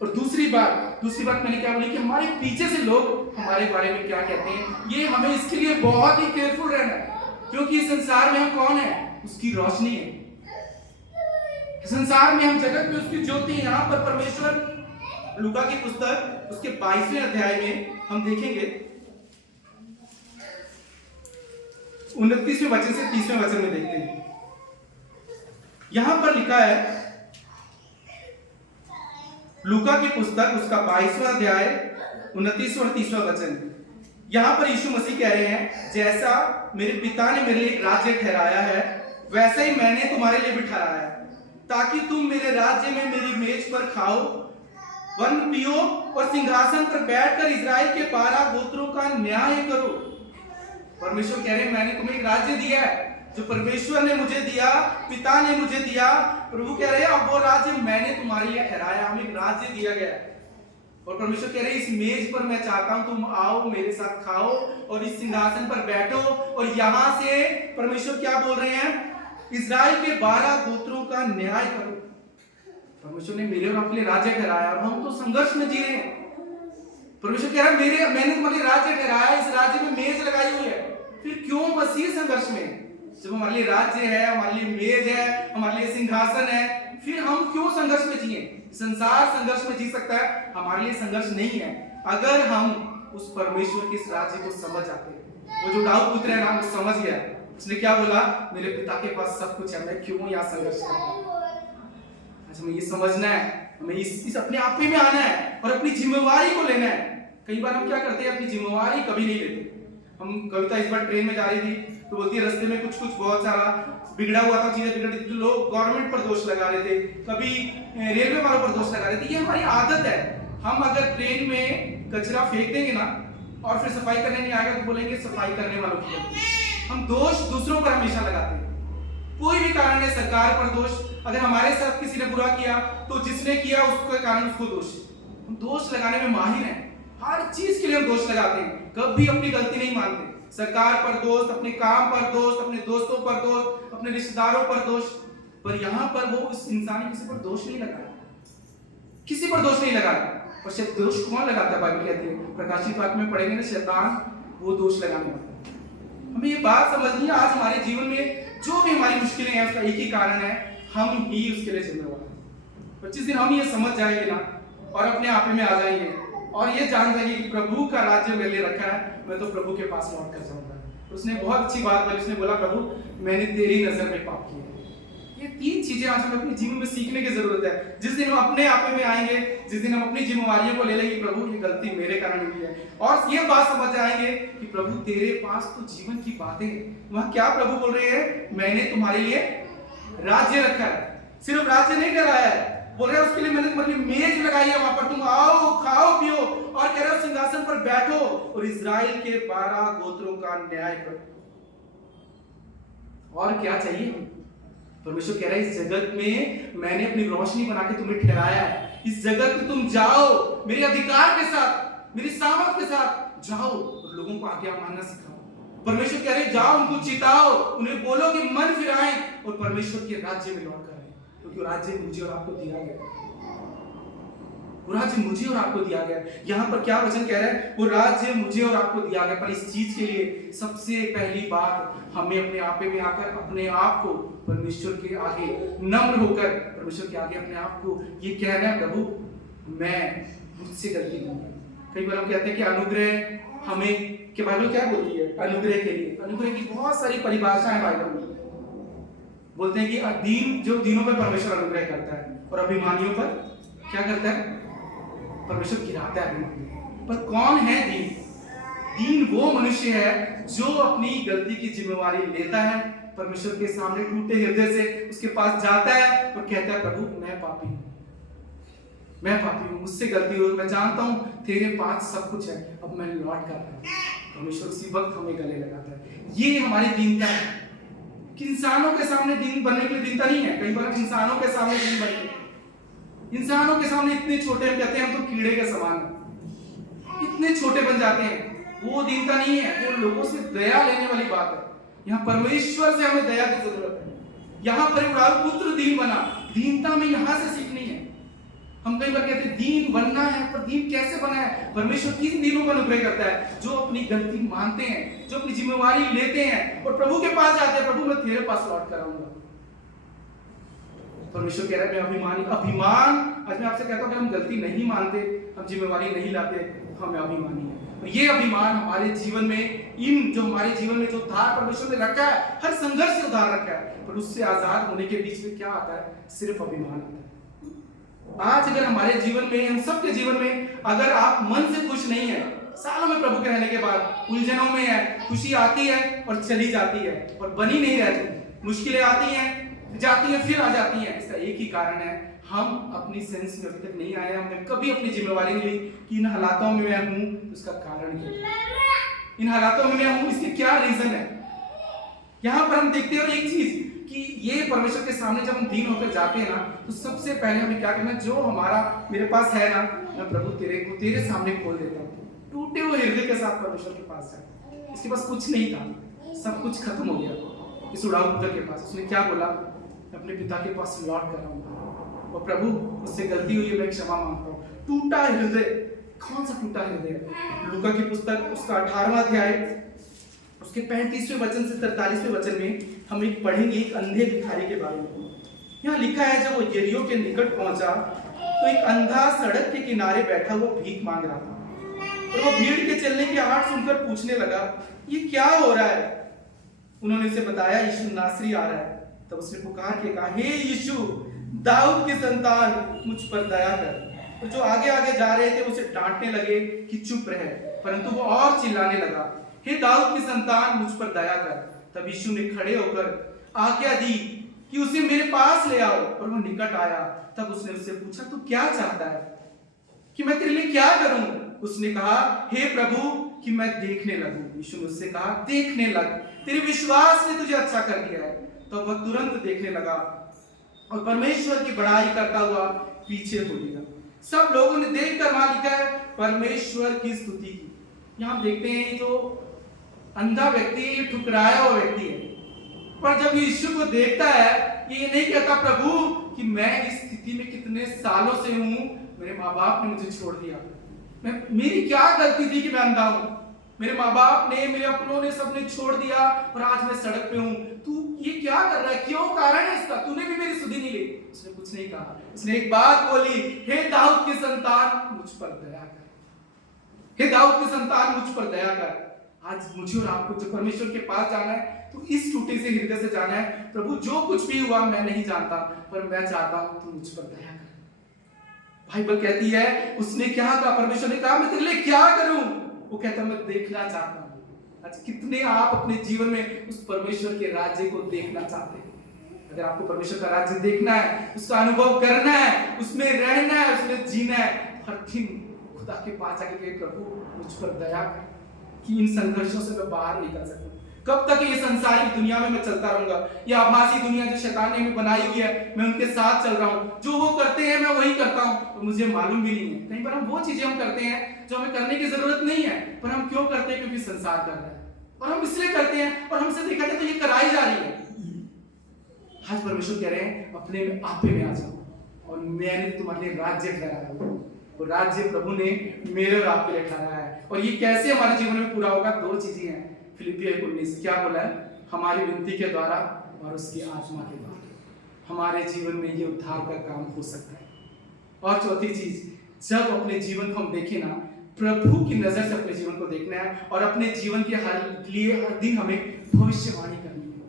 और दूसरी बात मैंने क्या बोली कि हमारे पीछे से लोग हमारे बारे में क्या कहते हैं, ये हमें इसके लिए बहुत ही केयरफुल रहना है, क्योंकि इस संसार में हम कौन है? उसकी रोशनी है। संसार में हम जगत में उसकी ज्योति। यहाँ पर परमेश्वर लूका की पुस्तक उसके 22वें अध्याय में हम देखेंगे 29वें वचन से 30वें वचन में देखते हैं। यहां पर लिखा है लूका की पुस्तक उसका 22वां अध्याय 29 और 30वां वचन। यहाँ पर यीशु मसीह कह रहे हैं, जैसा मेरे पिता ने मेरे लिए एक राज्य ठहराया है, वैसे ही मैंने तुम्हारे लिए भी ठहराया है, ताकि तुम मेरे राज्य में मेरी मेज पर खाओ, वन पियो और सिंहासन पर बैठकर इजराइल के 12 गोत्रों का न्याय करो। परमेश्वर कह रहे हैं, मैंने तुम्हें एक राज्य दिया है, जो परमेश्वर ने मुझे दिया, पिता ने मुझे दिया। प्रभु कह रहे हैं, अब वो राज्य मैंने तुम्हारे लिए ठहराया, हमें एक राज्य दिया गया है। और परमेश्वर कह रहे हैं, इस मेज पर मैं चाहता हूं तुम आओ, मेरे साथ खाओ और इस सिंहासन पर बैठो। और यहां से परमेश्वर क्या बोल रहे हैं, इजराइल के 12 गोत्रों का न्याय करो। परमेश्वर ने मेरे और आपके लिए राज्य ठहराया और हम तो संघर्ष में जी रहे हैं। परमेश्वर कह रहा है, मैंने तुम्हारे लिए राज्य ठहराया, इस राज्य में मेज लगाई हुई है, फिर क्यों बसी संघर्ष में? जब हमारे लिए राज्य है, हमारे लिए मेज है, हमारे लिए सिंहासन है, फिर हम क्यों संघर्ष में जिए? संसार संघर्ष में जी सकता है, हमारे लिए संघर्ष नहीं है अगर हम उस परमेश्वर के इस राज्य को समझ आते हैं। वो जो दाऊद पुत्र है ना, वो समझ गया। उसने क्या बोला, मेरे पिता के पास सब कुछ है, मैं क्यों यहाँ संघर्ष कर रहा हूं? अच्छा, हमें ये समझना है, हमें इस अपने आप में आना है और अपनी जिम्मेवारी को लेना है। कई बार हम क्या करते हैं, अपनी जिम्मेवारी कभी नहीं लेते। हम कविता इस बार ट्रेन में जा रही थी तो बोलती है, रास्ते में कुछ बहुत सारा बिगड़ा हुआ था, चीजें बिगड़ रही थी, लोग गवर्नमेंट पर दोष लगा रहे थे, कभी रेलवे वालों पर दोष लगा रहे थे। ये हमारी आदत है। हम अगर ट्रेन में कचरा फेंक देंगे ना और फिर सफाई करने नहीं आएगा तो बोलेंगे सफाई करने वालों की गलती। हम दोष दूसरों पर हमेशा लगाते हैं। कोई भी कारण है, सरकार पर दोष, अगर हमारे साथ किसी ने बुरा किया तो जिसने किया उसके कारण उसको दोष। हम दोष लगाने में माहिर हैं, हर चीज के लिए हम दोष लगाते हैं, कभी अपनी गलती नहीं मानते। सरकार पर दोष, अपने काम पर दोष, अपने दोस्तों पर दोष, अपने रिश्तेदारों पर दोष। पर यहाँ पर वो उस इंसान ने किसी पर दोष नहीं लगाया, किसी पर दोष नहीं लगाया। और सिर्फ दोष कौन लगाता है? बाइबल कहती है, प्रकाशित वाक्य में पढ़ेंगे ना, शैतान वो दोष लगाने वाला है। हमें ये बात समझनी है, आज हमारे जीवन में जो भी हमारी मुश्किलें हैं उसका एक ही कारण है, हम ही उसके लिए जिम्मेवार हैं। और जिस दिन हम ये समझ जाएंगे ना और अपने आप में आ जाएंगे और ये जान जाएंगे कि प्रभु का राज्य मेरे लिए रखा है, मैं तो प्रभु के पास लौट कर जाऊंगा। उसने बहुत अच्छी बात बोली, उसने बोला, प्रभु मैंने तेरी नजर में पाप किया। ये 3 चीजें आज हमें अपने जीवन में सीखने की जरूरत है। जिस दिन हम अपने आप में आएंगे, जिस दिन हम अपनी जिम्मेवारियों को ले लेंगे, प्रभु ये गलती मेरे कारण हुई है, और ये बात समझ जाएंगे कि प्रभु तेरे पास तो जीवन की बातें हैं। वहां क्या प्रभु बोल रहे हैं, मैंने तुम्हारे लिए राज्य रखा है। सिर्फ राज्य नहीं कराया है, बोल रहे हैं उसके लिए मैंने तुम्हारे लिए मेज लगाई है, वहां पर तुम आओ, खाओ, पियो, और कह रहे हो सिंहासन पर बैठो और इजराइल के 12 गोत्रों का न्याय करो। और क्या चाहिए? परमेश्वर कह रहा है, इस जगत में मैंने अपनी रोशनी बना के तुम्हें ठहराया है। इस जगत में तुम जाओ, मेरे अधिकार के साथ, मेरी सामर्थ के साथ जाओ और लोगों को आज्ञा मानना सिखाओ। परमेश्वर कह रहे जाओ, उनको चिताओ, उन्हें बोलो कि मन फिराएं और परमेश्वर के राज्य में लौट कर आए, क्योंकि राज्य मुझे और आपको दिया गया। वो राज्य मुझे और आपको दिया गया। यहाँ पर क्या वचन कह रहा है, वो राज्य मुझे और आपको दिया गया। पर इस चीज के लिए सबसे पहली बात, हमें अपने आप में आकर अपने आप को परमेश्वर के आगे नम्र होकर परमेश्वर के आगे अपने आप को ये कहना है, प्रभु मैं मुझसे गलती नहीं है। कई बार हम कहते हैं कि अनुग्रह हमें, कि बाइबल क्या बोलती है अनुग्रह के लिए? अनुग्रह की बहुत सारी परिभाषाएं बाइबल में। बोलते हैं कि दीन, जो दीनों पर परमेश्वर अनुग्रह करता है, और अभिमानियों पर क्या करता है? परमेश्वर गिराता है। पर कौन है दीन? दीन वो मनुष्य है जो अपनी गलती की जिम्मेवारी लेता है, परमेश्वर के सामने टूटे हृदय से उसके पास जाता है और कहता है, प्रभु मैं पापी हूं, मैं पापी हूं, मुझसे गलती हुई, मैं जानता हूं तेरे पास सब कुछ है, अब मैं लौट कर रहा हूं। परमेश्वर उसी वक्त हमें गले लगाता है। ये हमारी दीनता है। इंसानों के सामने दीन बनने के लिए दीनता नहीं है। कई बार इंसानों के सामने दीन बनते, इंसानों के सामने इतने छोटे, हम कहते हैं हम तो कीड़े के समान, इतने छोटे बन जाते हैं। वो दीनता नहीं है, वो लोगों से दया लेने वाली बात है। यहाँ परमेश्वर से हमें दया की जरूरत है। यहाँ पर पुत्र दीन बना, दीनता में यहाँ से सीखनी है। हम कई बार कहते हैं दीन बनना है, पर दीन कैसे बना है? परमेश्वर किन दीनों का अनुग्रह करता है? जो अपनी गलती मानते हैं, जो अपनी जिम्मेवारी लेते हैं और प्रभु के पास जाते हैं, प्रभु मैं तेरे पास लौट कर आऊंगा। परमेश्वर कह रहा है मैं अभिमानी, अभिमान, आज मैं आपसे कहता हूं कि हम गलती नहीं मानते, हम जिम्मेवारी नहीं लाते, हमें अभिमानी है। और ये अभिमान हमारे जीवन में, इन जो हमारे जीवन में जो उद्धार परमेश्वर ने रखा है, हर संघर्ष से उद्धार रखा है, पर उससे आजाद होने के बीच में क्या आता है? सिर्फ अभिमान आता है। आज अगर हमारे जीवन में, हम सबके जीवन में, अगर आप मन से खुश नहीं है, सालों में प्रभु के रहने के बाद उलझनों में है, खुशी आती है और चली जाती है और बनी नहीं रहती, मुश्किलें आती हैं, जाती हैं, फिर आ जाती हैं, इसका एक ही कारण है, हम अपनी सेंस में अभी तक नहीं आए, हमने कभी अपनी जिम्मेवारी नहीं ली कि इन हालातों में मैं हूं, उसका कारण क्या है, इन हालातों में मैं हूं, इसके क्या रीजन है। यहां पर हम देखते हैं और एक चीज कि ये परमेश्वर के सामने जब हम दीन होकर जाते हैं ना, तो सबसे पहले हमें क्या करना है, जो हमारा मेरे पास है ना, मैं प्रभु तेरे सामने खोल देता हूँ, टूटे हुए हृदय के साथ परमेश्वर के पास जाए। इसके पास कुछ नहीं था, सब कुछ खत्म हो गया। इस उड़ाऊ पुत्र के पास उसने क्या बोला, मैं अपने पिता के पास लौट कर आऊंगा और प्रभु मुझसे गलती हुई है, मैं क्षमा मांगता हूँ। टूटा हृदय, कौन सा टूटा हृदय है? लूका की पुस्तक उसका 18वां अध्याय उसके 35वें वचन से 43वें वचन में हम एक पढ़ेंगे एक अंधे भिखारी के बारे में। यहाँ लिखा है, जब वो यरीहो के निकट पहुंचा तो एक अंधा सड़क के किनारे बैठा हुआ भीख मांग रहा था और वो भीड़ के चलने की आहट सुनकर पूछने लगा, ये क्या हो रहा है? उन्होंने उसे बताया, यीशु नासरी आ रहा है। तब उसने पुकार के कहा, हे यीशु, दाऊद की संतान, मुझ पर दया कर। और जो आगे आगे जा रहे थे उसे डांटने लगे कि चुप रहे, परंतु वो और चिल्लाने लगा, हे दाऊद की संतान, मुझ पर दया कर। तब यीशु ने खड़े होकर आज्ञा दी कि उसे मेरे पास ले आओ, और वो निकट आया। तब उसने उससे पूछा, तू क्या चाहता है कि मैं तेरे लिए क्या करूं? उसने कहा, हे प्रभु, कि मैं देखने लगूं। यीशु ने उससे कहा, देखने लग, तेरे विश्वास ने तुझे अच्छा कर दिया है। तो वह तुरंत देखने लगा और परमेश्वर की बड़ाई करता हुआ पीछे हो गया। सब लोगों ने देखकर वहां लिखा है, परमेश्वर की स्तुति की। यहां देखते हैं, जो अंधा व्यक्ति है, ये ठुकराया हुआ व्यक्ति है, पर जब यीशु को देखता है, ये नहीं कहता, प्रभु, कि मैं इस स्थिति में कितने सालों से हूं, मेरे माँ बाप ने मुझे छोड़ दिया, मेरी क्या गलती थी कि मैं अंधा हूं, मेरे माँ बाप ने, मेरे अपनों ने, सबने छोड़ दिया और आज मैं सड़क पे हूं, तू ये क्या कर रहा है, क्यों कारण है इसका, तूने भी मेरी सुधि नहीं ली। उसने कुछ नहीं कहा, उसने एक बात बोली, हे दाऊद की संतान, मुझ पर दया कर, हे दाऊद की संतान, मुझ पर दया कर। आज मुझे और आपको जो परमेश्वर के पास जाना है, तो इस टूटे से हृदय से जाना है, प्रभु जो कुछ भी हुआ मैं नहीं जानता, पर मैं चाहता हूं तू मुझ पर दया कर। बाइबल कहती है, उसने क्या कहा, परमेश्वर ने कहा, मैं तेरे लिए क्या करूं? वो कहता, मैं देखना चाहता हूं। आज कितने आप अपने जीवन में उस परमेश्वर के राज्य को देखना चाहते हैं? अगर आपको परमेश्वर का राज्य देखना है, उसका अनुभव करना है, उसमें रहना है, उसमें जीना है, हर दिन खुदा के पास आके कहे, प्रभु मुझ पर दया कर कि इन संघर्षों से मैं बाहर निकल सकूं। कब तक ये संसारिक दुनिया में मैं चलता रहूंगा? ये आभासी दुनिया जो शैतान ने हमें बनाई हुई है, मैं उनके साथ चल रहा हूं, जो वो करते हैं मैं वही करता हूं, और मुझे मालूम भी नहीं है। कहीं पर हम वो चीजें हम करते हैं जो हमें करने की जरूरत नहीं है, पर हम क्यों करते हैं? क्योंकि संसार कर रहा है, और हम इसलिए करते हैं, और हमसे देखा जाए तो ये कराई जा रही है। आज परमेश्वर कह रहे हैं, अपने में आपे में आ जाओ, और मैंने तुम्हारे लिए राज्य ठहराया है। वो राज्य प्रभु ने मेरे और आपके लिए ठहराया है। और ये कैसे हमारे जीवन में पूरा होगा? दो चीजें हैं। फिलिपियों 1:19 क्या बोला है? हमारी विनती के द्वारा और उसकी आत्मा के द्वारा हमारे जीवन में ये उद्धार का काम हो सकता है। और चौथी चीज, जब अपने जीवन को हम देखें ना, प्रभु की नजर से अपने जीवन को देखना है, और अपने जीवन के हर दिन हमें भविष्यवाणी करनी है।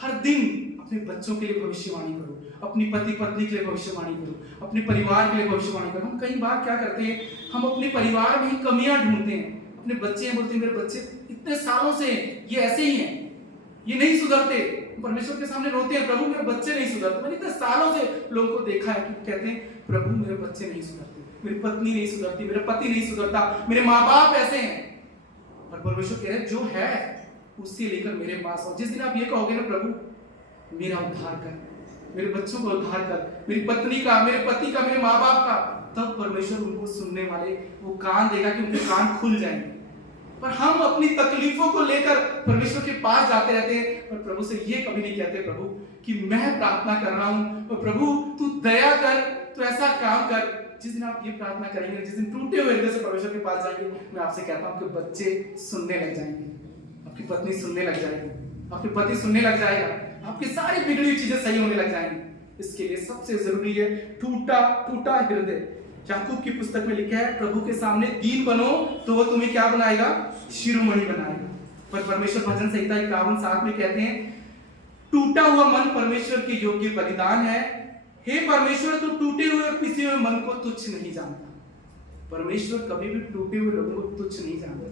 हर दिन अपने बच्चों के लिए भविष्यवाणी करो, अपनी पति पत्नी के लिए भविष्यवाणी करो, अपने परिवार के लिए भविष्यवाणी करो। हम कई बार क्या करते हैं, हम अपने परिवार में ही कमियां ढूंढते हैं। अपने बच्चे हैं, बोलते हैं मेरे बच्चे इतने सालों से ये ऐसे ही हैं, ये नहीं सुधरते। परमेश्वर के सामने रोते हैं, प्रभु मेरे बच्चे नहीं सुधरते। मैंने इतने सालों से लोगों को देखा है कि कहते हैं, प्रभु मेरे बच्चे नहीं सुधरते, मेरी पत्नी नहीं सुधरती, मेरा पति नहीं सुधरता, मेरे माँ बाप ऐसे हैं। और परमेश्वर कह रहे हैं, जो है उससे लेकर मेरे पास आओ। जिस दिन आप ये कहोगे ना, प्रभु मेरा उद्धार कर, मेरे बच्चों का उद्धार कर, मेरी पत्नी का, मेरे पति का, मेरे माँ बाप का, तब परमेश्वर उनको सुनने वाले वो कान देगा कि उनके कान खुल जाएंगे। पर हम अपनी तकलीफों को लेकर परमेश्वर के पास जाते रहते हैं, और प्रभु से ये कभी नहीं कहते, प्रभु कि मैं प्रार्थना कर रहा हूं, और प्रभु तू दया कर, तू ऐसा काम कर। जिस दिन आप ये प्रार्थना करेंगे, जिस दिन टूटे हुए हृदय से परमेश्वर के पास जाएंगे, मैं आपसे कहता हूं, आपके बच्चे सुनने लग जाएंगे, आपकी पत्नी सुनने लग जाएगी, आपके पति सुनने लग जाएगा, आपकी सारी बिगड़ी हुई चीजें सही होने लग जाएंगी। इसके लिए सबसे जरूरी है टूटा टूटा हृदय। याकूब की पुस्तक में लिखा है, प्रभु के सामने दीन बनो तो वो तुम्हें क्या बनाएगा? शिरोमणि बनाएगा। पर परमेश्वर भजन संहिता 51:7 में कहते हैं, टूटा हुआ मन परमेश्वर के योग्य बलिदान है, हे परमेश्वर, तू टूटे हुए और पिसे हुए मन को तुच्छ नहीं जानता। परमेश्वर कभी भी टूटे हुए लोगों को तुच्छ नहीं जानता।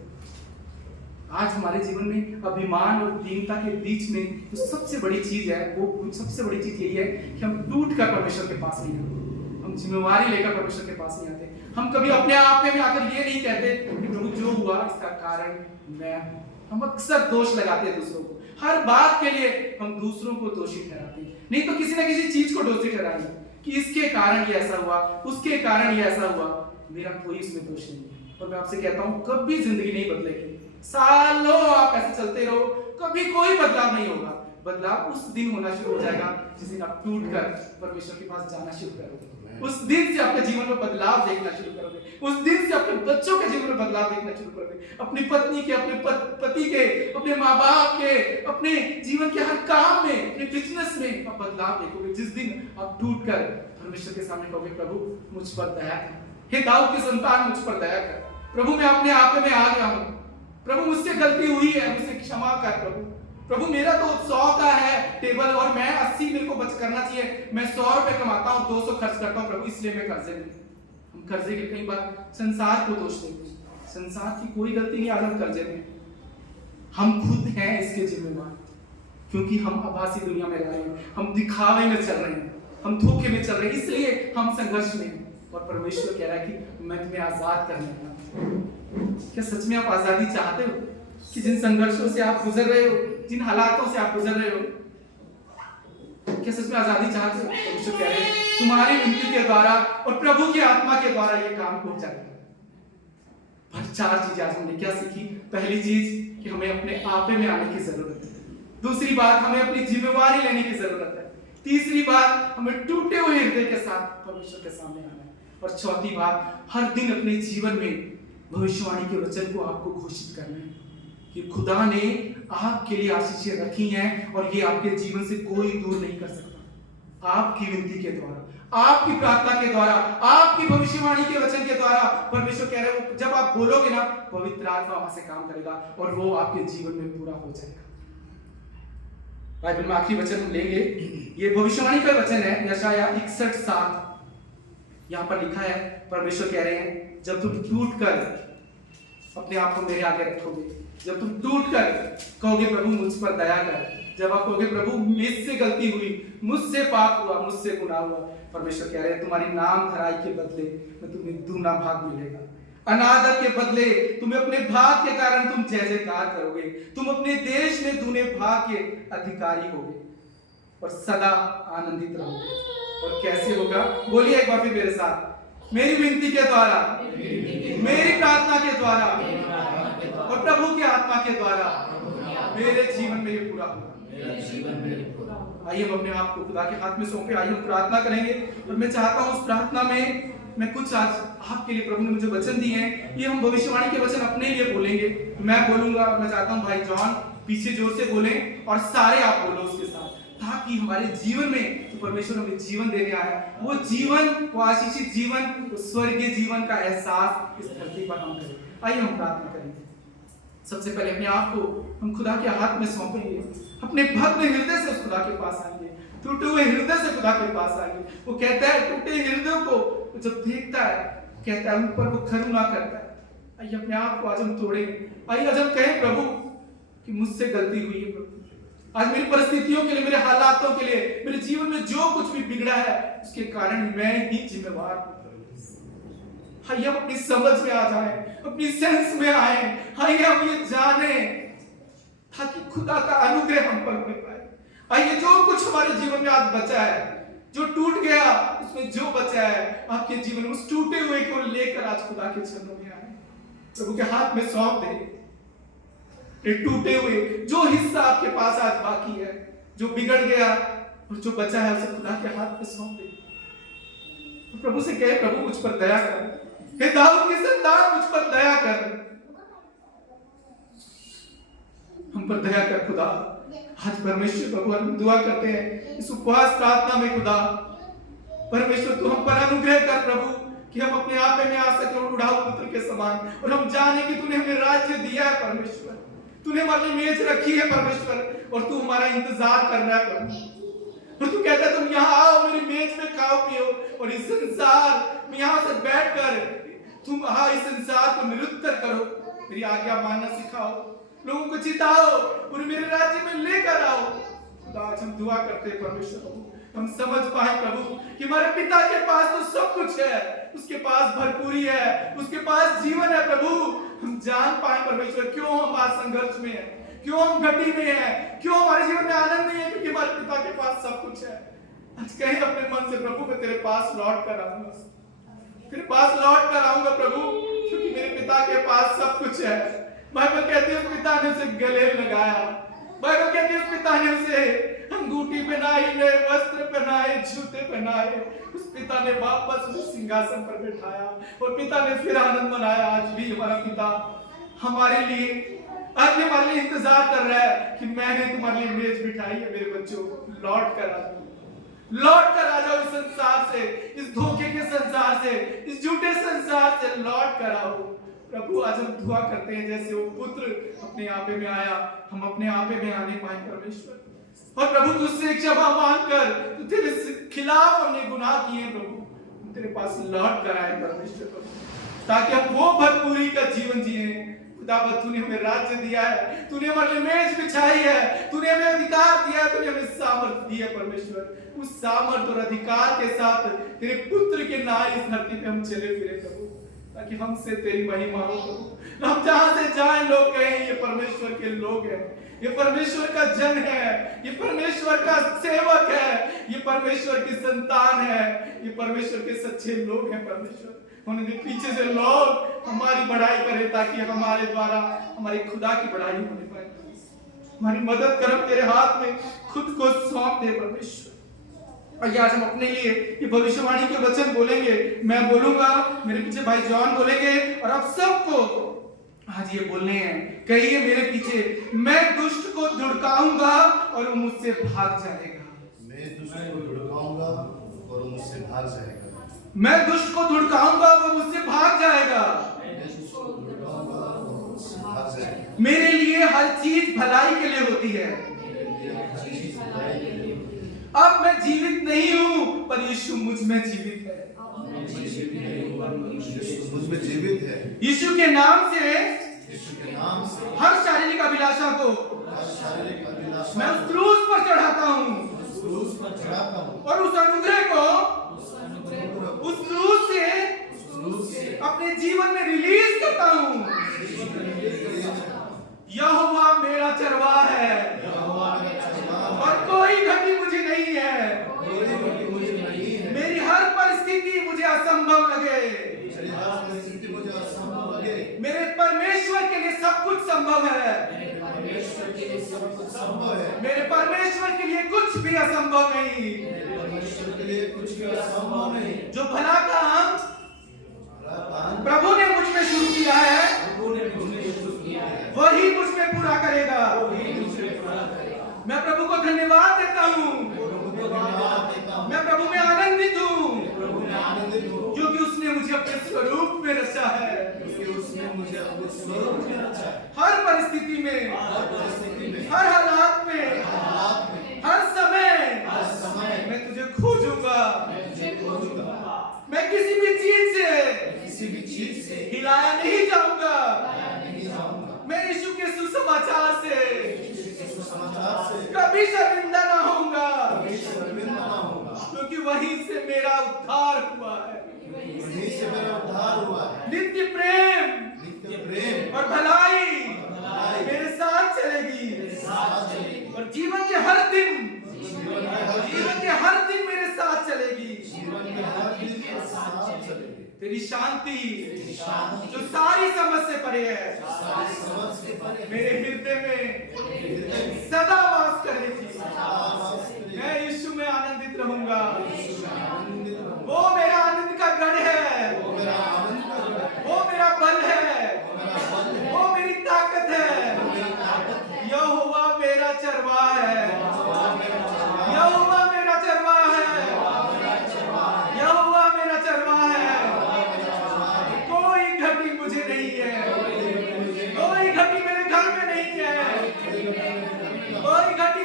आज हमारे जीवन में अभिमान और दीनता के बीच में जो सबसे बड़ी चीज है, वो सबसे बड़ी चीज यही है कि हम टूट कर परमेश्वर के पास नहीं आते, हम जिम्मेवारी लेकर परमेश्वर के पास नहीं आते। हम कभी अपने आप में आकर ये नहीं कहते कि प्रभु जो हुआ इसका कारण मैं हूं। हम अक्सर दोष लगाते हैं दूसरों को, हर बात के लिए हम दूसरों को दोषी ठहराते हैं, नहीं तो किसी ना किसी चीज को दोषी ठहराएंगे कि इसके कारण ये ऐसा हुआ, उसके कारण ये ऐसा हुआ, मेरा कोई इसमें दोष नहीं है। और मैं आपसे कहता हूं, कभी जिंदगी नहीं बदलेगी, सालों आप ऐसे चलते रहो, कभी कोई बदलाव नहीं होगा। बदलाव उस दिन होना शुरू हो जाएगा जिस दिन आप टूट कर परमेश्वर के पास जाना शुरू करोगे। उस दिन से आपके जीवन में बदलाव देखना शुरू करोगे, उस दिन से अपने बच्चों के जीवन में बदलाव देखना शुरू करोगे, अपनी पत्नी के, अपने पति के, अपने माँ बाप के, अपने जीवन के हर काम में, अपने बिजनेस में आप बदलाव देखोगे। जिस दिन आप टूट कर परमेश्वर के सामने कहोगे, प्रभु मुझ पर दया कर, हे दाऊद की संतान मुझ पर दया कर, प्रभु मैं अपने आप में आ गया हूँ, प्रभु मुझसे गलती हुई है, मुझसे क्षमा कर प्रभु मेरा तो 100 का है टेबल और मैं 80 मेरे को बच करना चाहिए, मैं 100 रुपए कमाता हूँ 200 खर्च करता हूँ प्रभु, इसलिए मैं कर्जे में। हम कर्जे के कई बार संसार को दोष देते हैं, संसार की कोई गलती नहीं, आज हम कर्जे में, हम खुद हैं इसके जिम्मेवार, क्योंकि हम आभासी दुनिया में रह रहे हैं, हम दिखावे में चल रहे हैं, हम धोखे में चल रहे हैं, इसलिए हम संघर्ष में हैं। और परमेश्वर कह रहा है कि मैं तुम्हें आजाद करने वाला हूं। क्या सच में आप आजादी चाहते हो कि जिन संघर्षों से आप गुजर रहे हो, जिन हालातों से आप गुजर रहे हो, क्या सच में आजादी चाहते हो? परमेश्वर कह रहे हैं तुम्हारी विनती के द्वारा और प्रभु की आत्मा के द्वारा ये काम हो जाएगा। पर 4 चीजें आज हमने क्या सीखी? पहली चीज कि हमें अपने आपे में आने की जरूरत है, दूसरी बात हमें अपनी जिम्मेवारी लेने की जरूरत है, तीसरी बात हमें टूटे हुए हृदय के साथ परमेश्वर के सामने आना है, और चौथी बात हर दिन अपने जीवन में भविष्यवाणी के वचन को आपको घोषित करना है कि खुदा ने आपके लिए आशीषें रखी हैं और ये आपके जीवन से कोई दूर नहीं कर सकता। आपकी विनती के द्वारा, आपकी प्रार्थना के द्वारा, आपकी भविष्यवाणी के वचन के द्वारा परमेश्वर कह रहे हो जब आप बोलोगे ना, पवित्र आत्मा वहां से काम करेगा और वो आपके जीवन में पूरा हो जाएगा। बाइबल में आखिरी वचन हम लेंगे, ये भविष्यवाणी का वचन है यशायाह 61:7। यहां पर लिखा है, परमेश्वर कह रहे हैं जब तुम टूट कर अपने आप को मेरे आगे रखोगे, जब तुम टूट कर कहोगे प्रभु मुझ पर दया कर, जब आप कहोगे प्रभु मुझसे गलती हुई, मुझसे पाप हुआ, मुझसे गुनाह हुआ, परमेश्वर कह रहे हैं तुम्हारी नाम धराई के बदले में तुम्हें दूना भाग मिलेगा, अनादर के बदले तुम्हें अपने भाग के कारण तुम जय जयकार करोगे, तुम अपने देश में दूने भाग के अधिकारी होगे और सदा आनंदित रहोगे। और कैसे होगा? बोलिए एक बार फिर मेरे साथ, मेरी विनती के द्वारा, मेरी प्रार्थना के द्वारा और प्रभु की आत्मा के द्वारा मेरे जीवन में ये पूरा होगा। आइए हम अपने आप को खुदा के हाथ में सौंपे, आइए हम प्रार्थना करेंगे। और मैं चाहता हूं उस प्रार्थना में मैं कुछ आज आपके लिए प्रभु ने मुझे वचन दिए हैं, ये हम भविष्यवाणी के वचन अपने लिए बोलेंगे। मैं बोलूंगा और मैं चाहता हूं भाई जॉन पीछे जोर से बोलें और सारे आप बोलो उसके साथ, ताकि हमारे जीवन में जो परमेश्वर हमें जीवन देने आया है वो जीवन, वो आशीषित जीवन, वो स्वर्गीय जीवन का एहसास इस धरती पर हम करें। आइए हम प्रार्थना करेंगे। सबसे पहले अपने आप को हम खुदा के हाथ में सौंपेंगे, अपने भक्त हृदय से उस खुदा के पास आएंगे, टूटे हुए हृदय से खुदा के पास आएंगे। वो कहता है टूटे हृदय को जब देखता है कहता है उन पर वो करुणा करता है। आइए अपने आप को आज हम तोड़ेंगे, आइए आज हम कहें प्रभु कि मुझसे गलती हुई है प्रभु, आज मेरी परिस्थितियों के लिए, मेरे हालातों के लिए, मेरे जीवन में जो कुछ भी बिगड़ा है उसके कारण मैं ही जिम्मेवार हूं। आइए हम अपनी समझ में आ जाए, अपनी सेंस में आए, आइए हम ये जाने ताकि खुदा का अनुग्रह हम पर मिल पाए। आइए जो कुछ हमारे जीवन में आज बचा है, जो टूट गया, उसमें जो बचा है आपके जीवन में, उस टूटे हुए को लेकर आज खुदा के चरणों में आए, प्रभु के हाथ में सौंप दे। ये टूटे हुए जो हिस्सा आपके पास आज बाकी है, जो बिगड़ गया और जो बचा है, उसे खुदा के हाथ में सौंप दे। प्रभु से कहे प्रभु मुझ पर दया कर, हे दाऊद की संतान मुझ पर दया कर, हम पर दया कर खुदा। आज परमेश्वर प्रभु हम दुआ करते हैं इस उपवास प्रार्थना में, खुदा परमेश्वर तू हम पर अनुग्रह कर प्रभु कि हम अपने आप में आ सके और उड़ाऊ पुत्र के समान, और हम जाने कि तूने हमें राज्य दिया है परमेश्वर, तूने हमारे लिए मेज रखी है परमेश्वर, और तू हमारा इंतजार कर रहा है प्रभु। और तू कहता है तुम यहाँ आओ, मेरी मेज में खाओ पियो, और इस संसार में यहाँ से बैठकर तुम इस संसार को निरुत्तर करो, मेरी आज्ञा मानना सिखाओ, लोगों को जिताओ और मेरे राज्य में लेकर आओ। खुदा आज हम दुआ करते हैं परमेश्वर, हम समझ पाए प्रभु कि हमारे पिता के पास तो सब कुछ है, उसके पास भरपूरी है, उसके पास जीवन है प्रभु। हम जान पाए परमेश्वर क्यों हम आज संघर्ष में है, क्यों हम घटी में है, क्यों हमारे जीवन में आनंद नहीं है, क्योंकि हमारे पिता के पास सब कुछ है। आज कहीं अपने मन से प्रभु मैं तेरे पास लौट कर आऊंगा, तेरे पास लौट कर आऊंगा प्रभु, क्योंकि मेरे पिता के पास सब कुछ है। बाइबल कहती है उस पिता ने उसे गले लगाया, बाइबल कहती है उस पिता ने उसे अंगूठी पहनाई, नए वस्त्र पहनाए, जूते पहनाए, उस पिता ने वापस उसे सिंहासन पर बिठाया और पिता ने फिर आनंद मनाया। आज भी हमारा पिता हमारे लिए आज भी हमारे लिए इंतजार कर रहा है कि मैंने तुम्हारे लिए मेज बिठाई है, मेरे बच्चों लौट कर आ जाओ, लौट कर आ जाओ इस संसार से, इस धोखे के संसार से, इस झूठे संसार से लौट कर आओ। प्रभु आज हम दुआ करते हैं जैसे वो पुत्र अपने आपे में आया, हम अपने आपे में आने पाए परमेश्वर, और प्रभु तुझसे क्षमा मांगकर तू तेरे खिलाफ हमने गुनाह किए प्रभु, तेरे पास लौट कर आए परमेश्वर, ताकि हम वो भरपूरी का जीवन जिए। खुदावंद तूने हमें राज्य दिया है, तूने हमारे लिए मेज बिछाई है, तूने हमें अधिकार दिया है, तूने हमें सामर्थ्य दी है परमेश्वर। उस सामर्थ्य और अधिकार के साथ तेरे पुत्र के नाम इस धरती पे हम चले फिरे प्रभु, ताकि हमसे तेरी महिमा हो प्रभु। हम जहां से जाएं लोग कहें ये परमेश्वर के लोग हैं, ये परमेश्वर का जन है, ये परमेश्वर का सेवक है, ये परमेश्वर की संतान है, ये परमेश्वर के सच्चे लोग हैं परमेश्वर। उन्हें पीछे से लोग हमारी बढ़ाई करें ताकि हमारे द्वारा हमारी खुदा की बढ़ाई होने पाए। हमारी मदद कर, तेरे हाथ में खुद को सौंप दे परमेश्वर। और आज हम अपने लिए ये भविष्यवाणी के वचन बोलेंगे, मैं बोलूंगा, मेरे पीछे भाई जॉन बोलेंगे, और आप सबको आज ये बोलने हैं, कहिए मेरे पीछे, मैं दुष्ट को धुड़काऊंगा और वो मुझसे भाग जाएगा। मैं दुष्ट को धुड़काऊंगा और वो मुझसे भाग जाएगा। मैं दुष्ट को धुड़काऊंगा वो मुझसे भाग जाएगा। मेरे लिए हर चीज भलाई के लिए होती है। अब मैं जीवित नहीं हूं, पर यीशु मुझ में जीवित है। मुझ में जीवित है। यीशु के नाम से हर शारीरिक अभिलाषा को मैं उस क्रूस पर चढ़ाता हूं, और उस अनुग्रह को उस क्रूस से अपने जीवन में रिलीज करता हूं। यहोवा मेरा चरवाहा है और कोई घटी मुझे नहीं है। मेरी हर परिस्थिति मुझे असंभव लगे, मेरे परमेश्वर के लिए सब कुछ संभव है। मेरे परमेश्वर के लिए कुछ भी असंभव नहीं। जो भला काम प्रभु ने मुझ में शुरू किया है, वही मुझ में पूरा करेगा। मैं प्रभु को धन्यवाद देता हूँ, मैं प्रभु में आनंदित हूँ, क्योंकि उसने मुझे अपने स्वरूप में रचा है। हर परिस्थिति में, हर हालात में, हर समय मैं तुझे खोजूंगा। मैं किसी भी चीज से हिलाया नहीं जाऊंगा। मैं यीशु के सुसमाचार से कभी शर्मिंदा ना होऊंगा, क्योंकि वहीं से मेरा उद्धार हुआ है। नित्य प्रेम और भलाई मेरे साथ चलेगी, और जीवन के हर दिन मेरे साथ चलेगी। तेरी शांति जो सारी समझ से परे है, मेरे हृदय में सदा वास करेगी। मैं यीशु में आनंदित रहूंगा। वो मेरा आनंद का गढ़ है, वो मेरा बल है, वो मेरी ताकत है। यहोवा मेरा चरवाहा है, यहोवा मेरा चरवाहा है, यहोवा मेरा चरवाहा है। कोई घटी मुझे नहीं है, कोई घटी मेरे घर में नहीं है, कोई घटी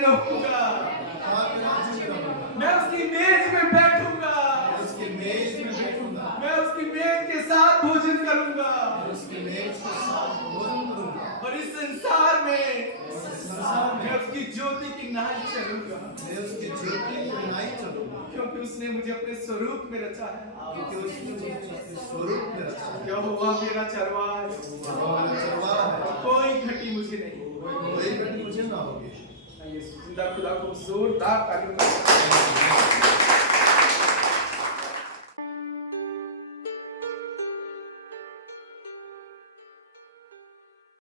रहूंगा, वहाँ पे राजी रहूंगा, मैं उसकी मेज में बैठूंगा, उसके मेज में बैठूंगा, मैं उसकी मेज के साथ भोजन करूंगा, उसके मेज के साथ भोजन करूंगा, और इस संसार में संसार में मैं उसकी ज्योति की नाई चलूंगा, मैं उसकी ज्योति को नहीं चलूंगा, क्योंकि उसने मुझे अपने स्वरूप में रचा है। क्योंकि उसने मुझे अपने स्वरूप में रचा है। यहोवा मेरा चरवाहा है, यहोवा मेरा चरवाहा है, कोई घटी मुझे नहीं। कोई घटी मुझे ना होगी। ये जिंदा खुदा को जोरदार तालियों का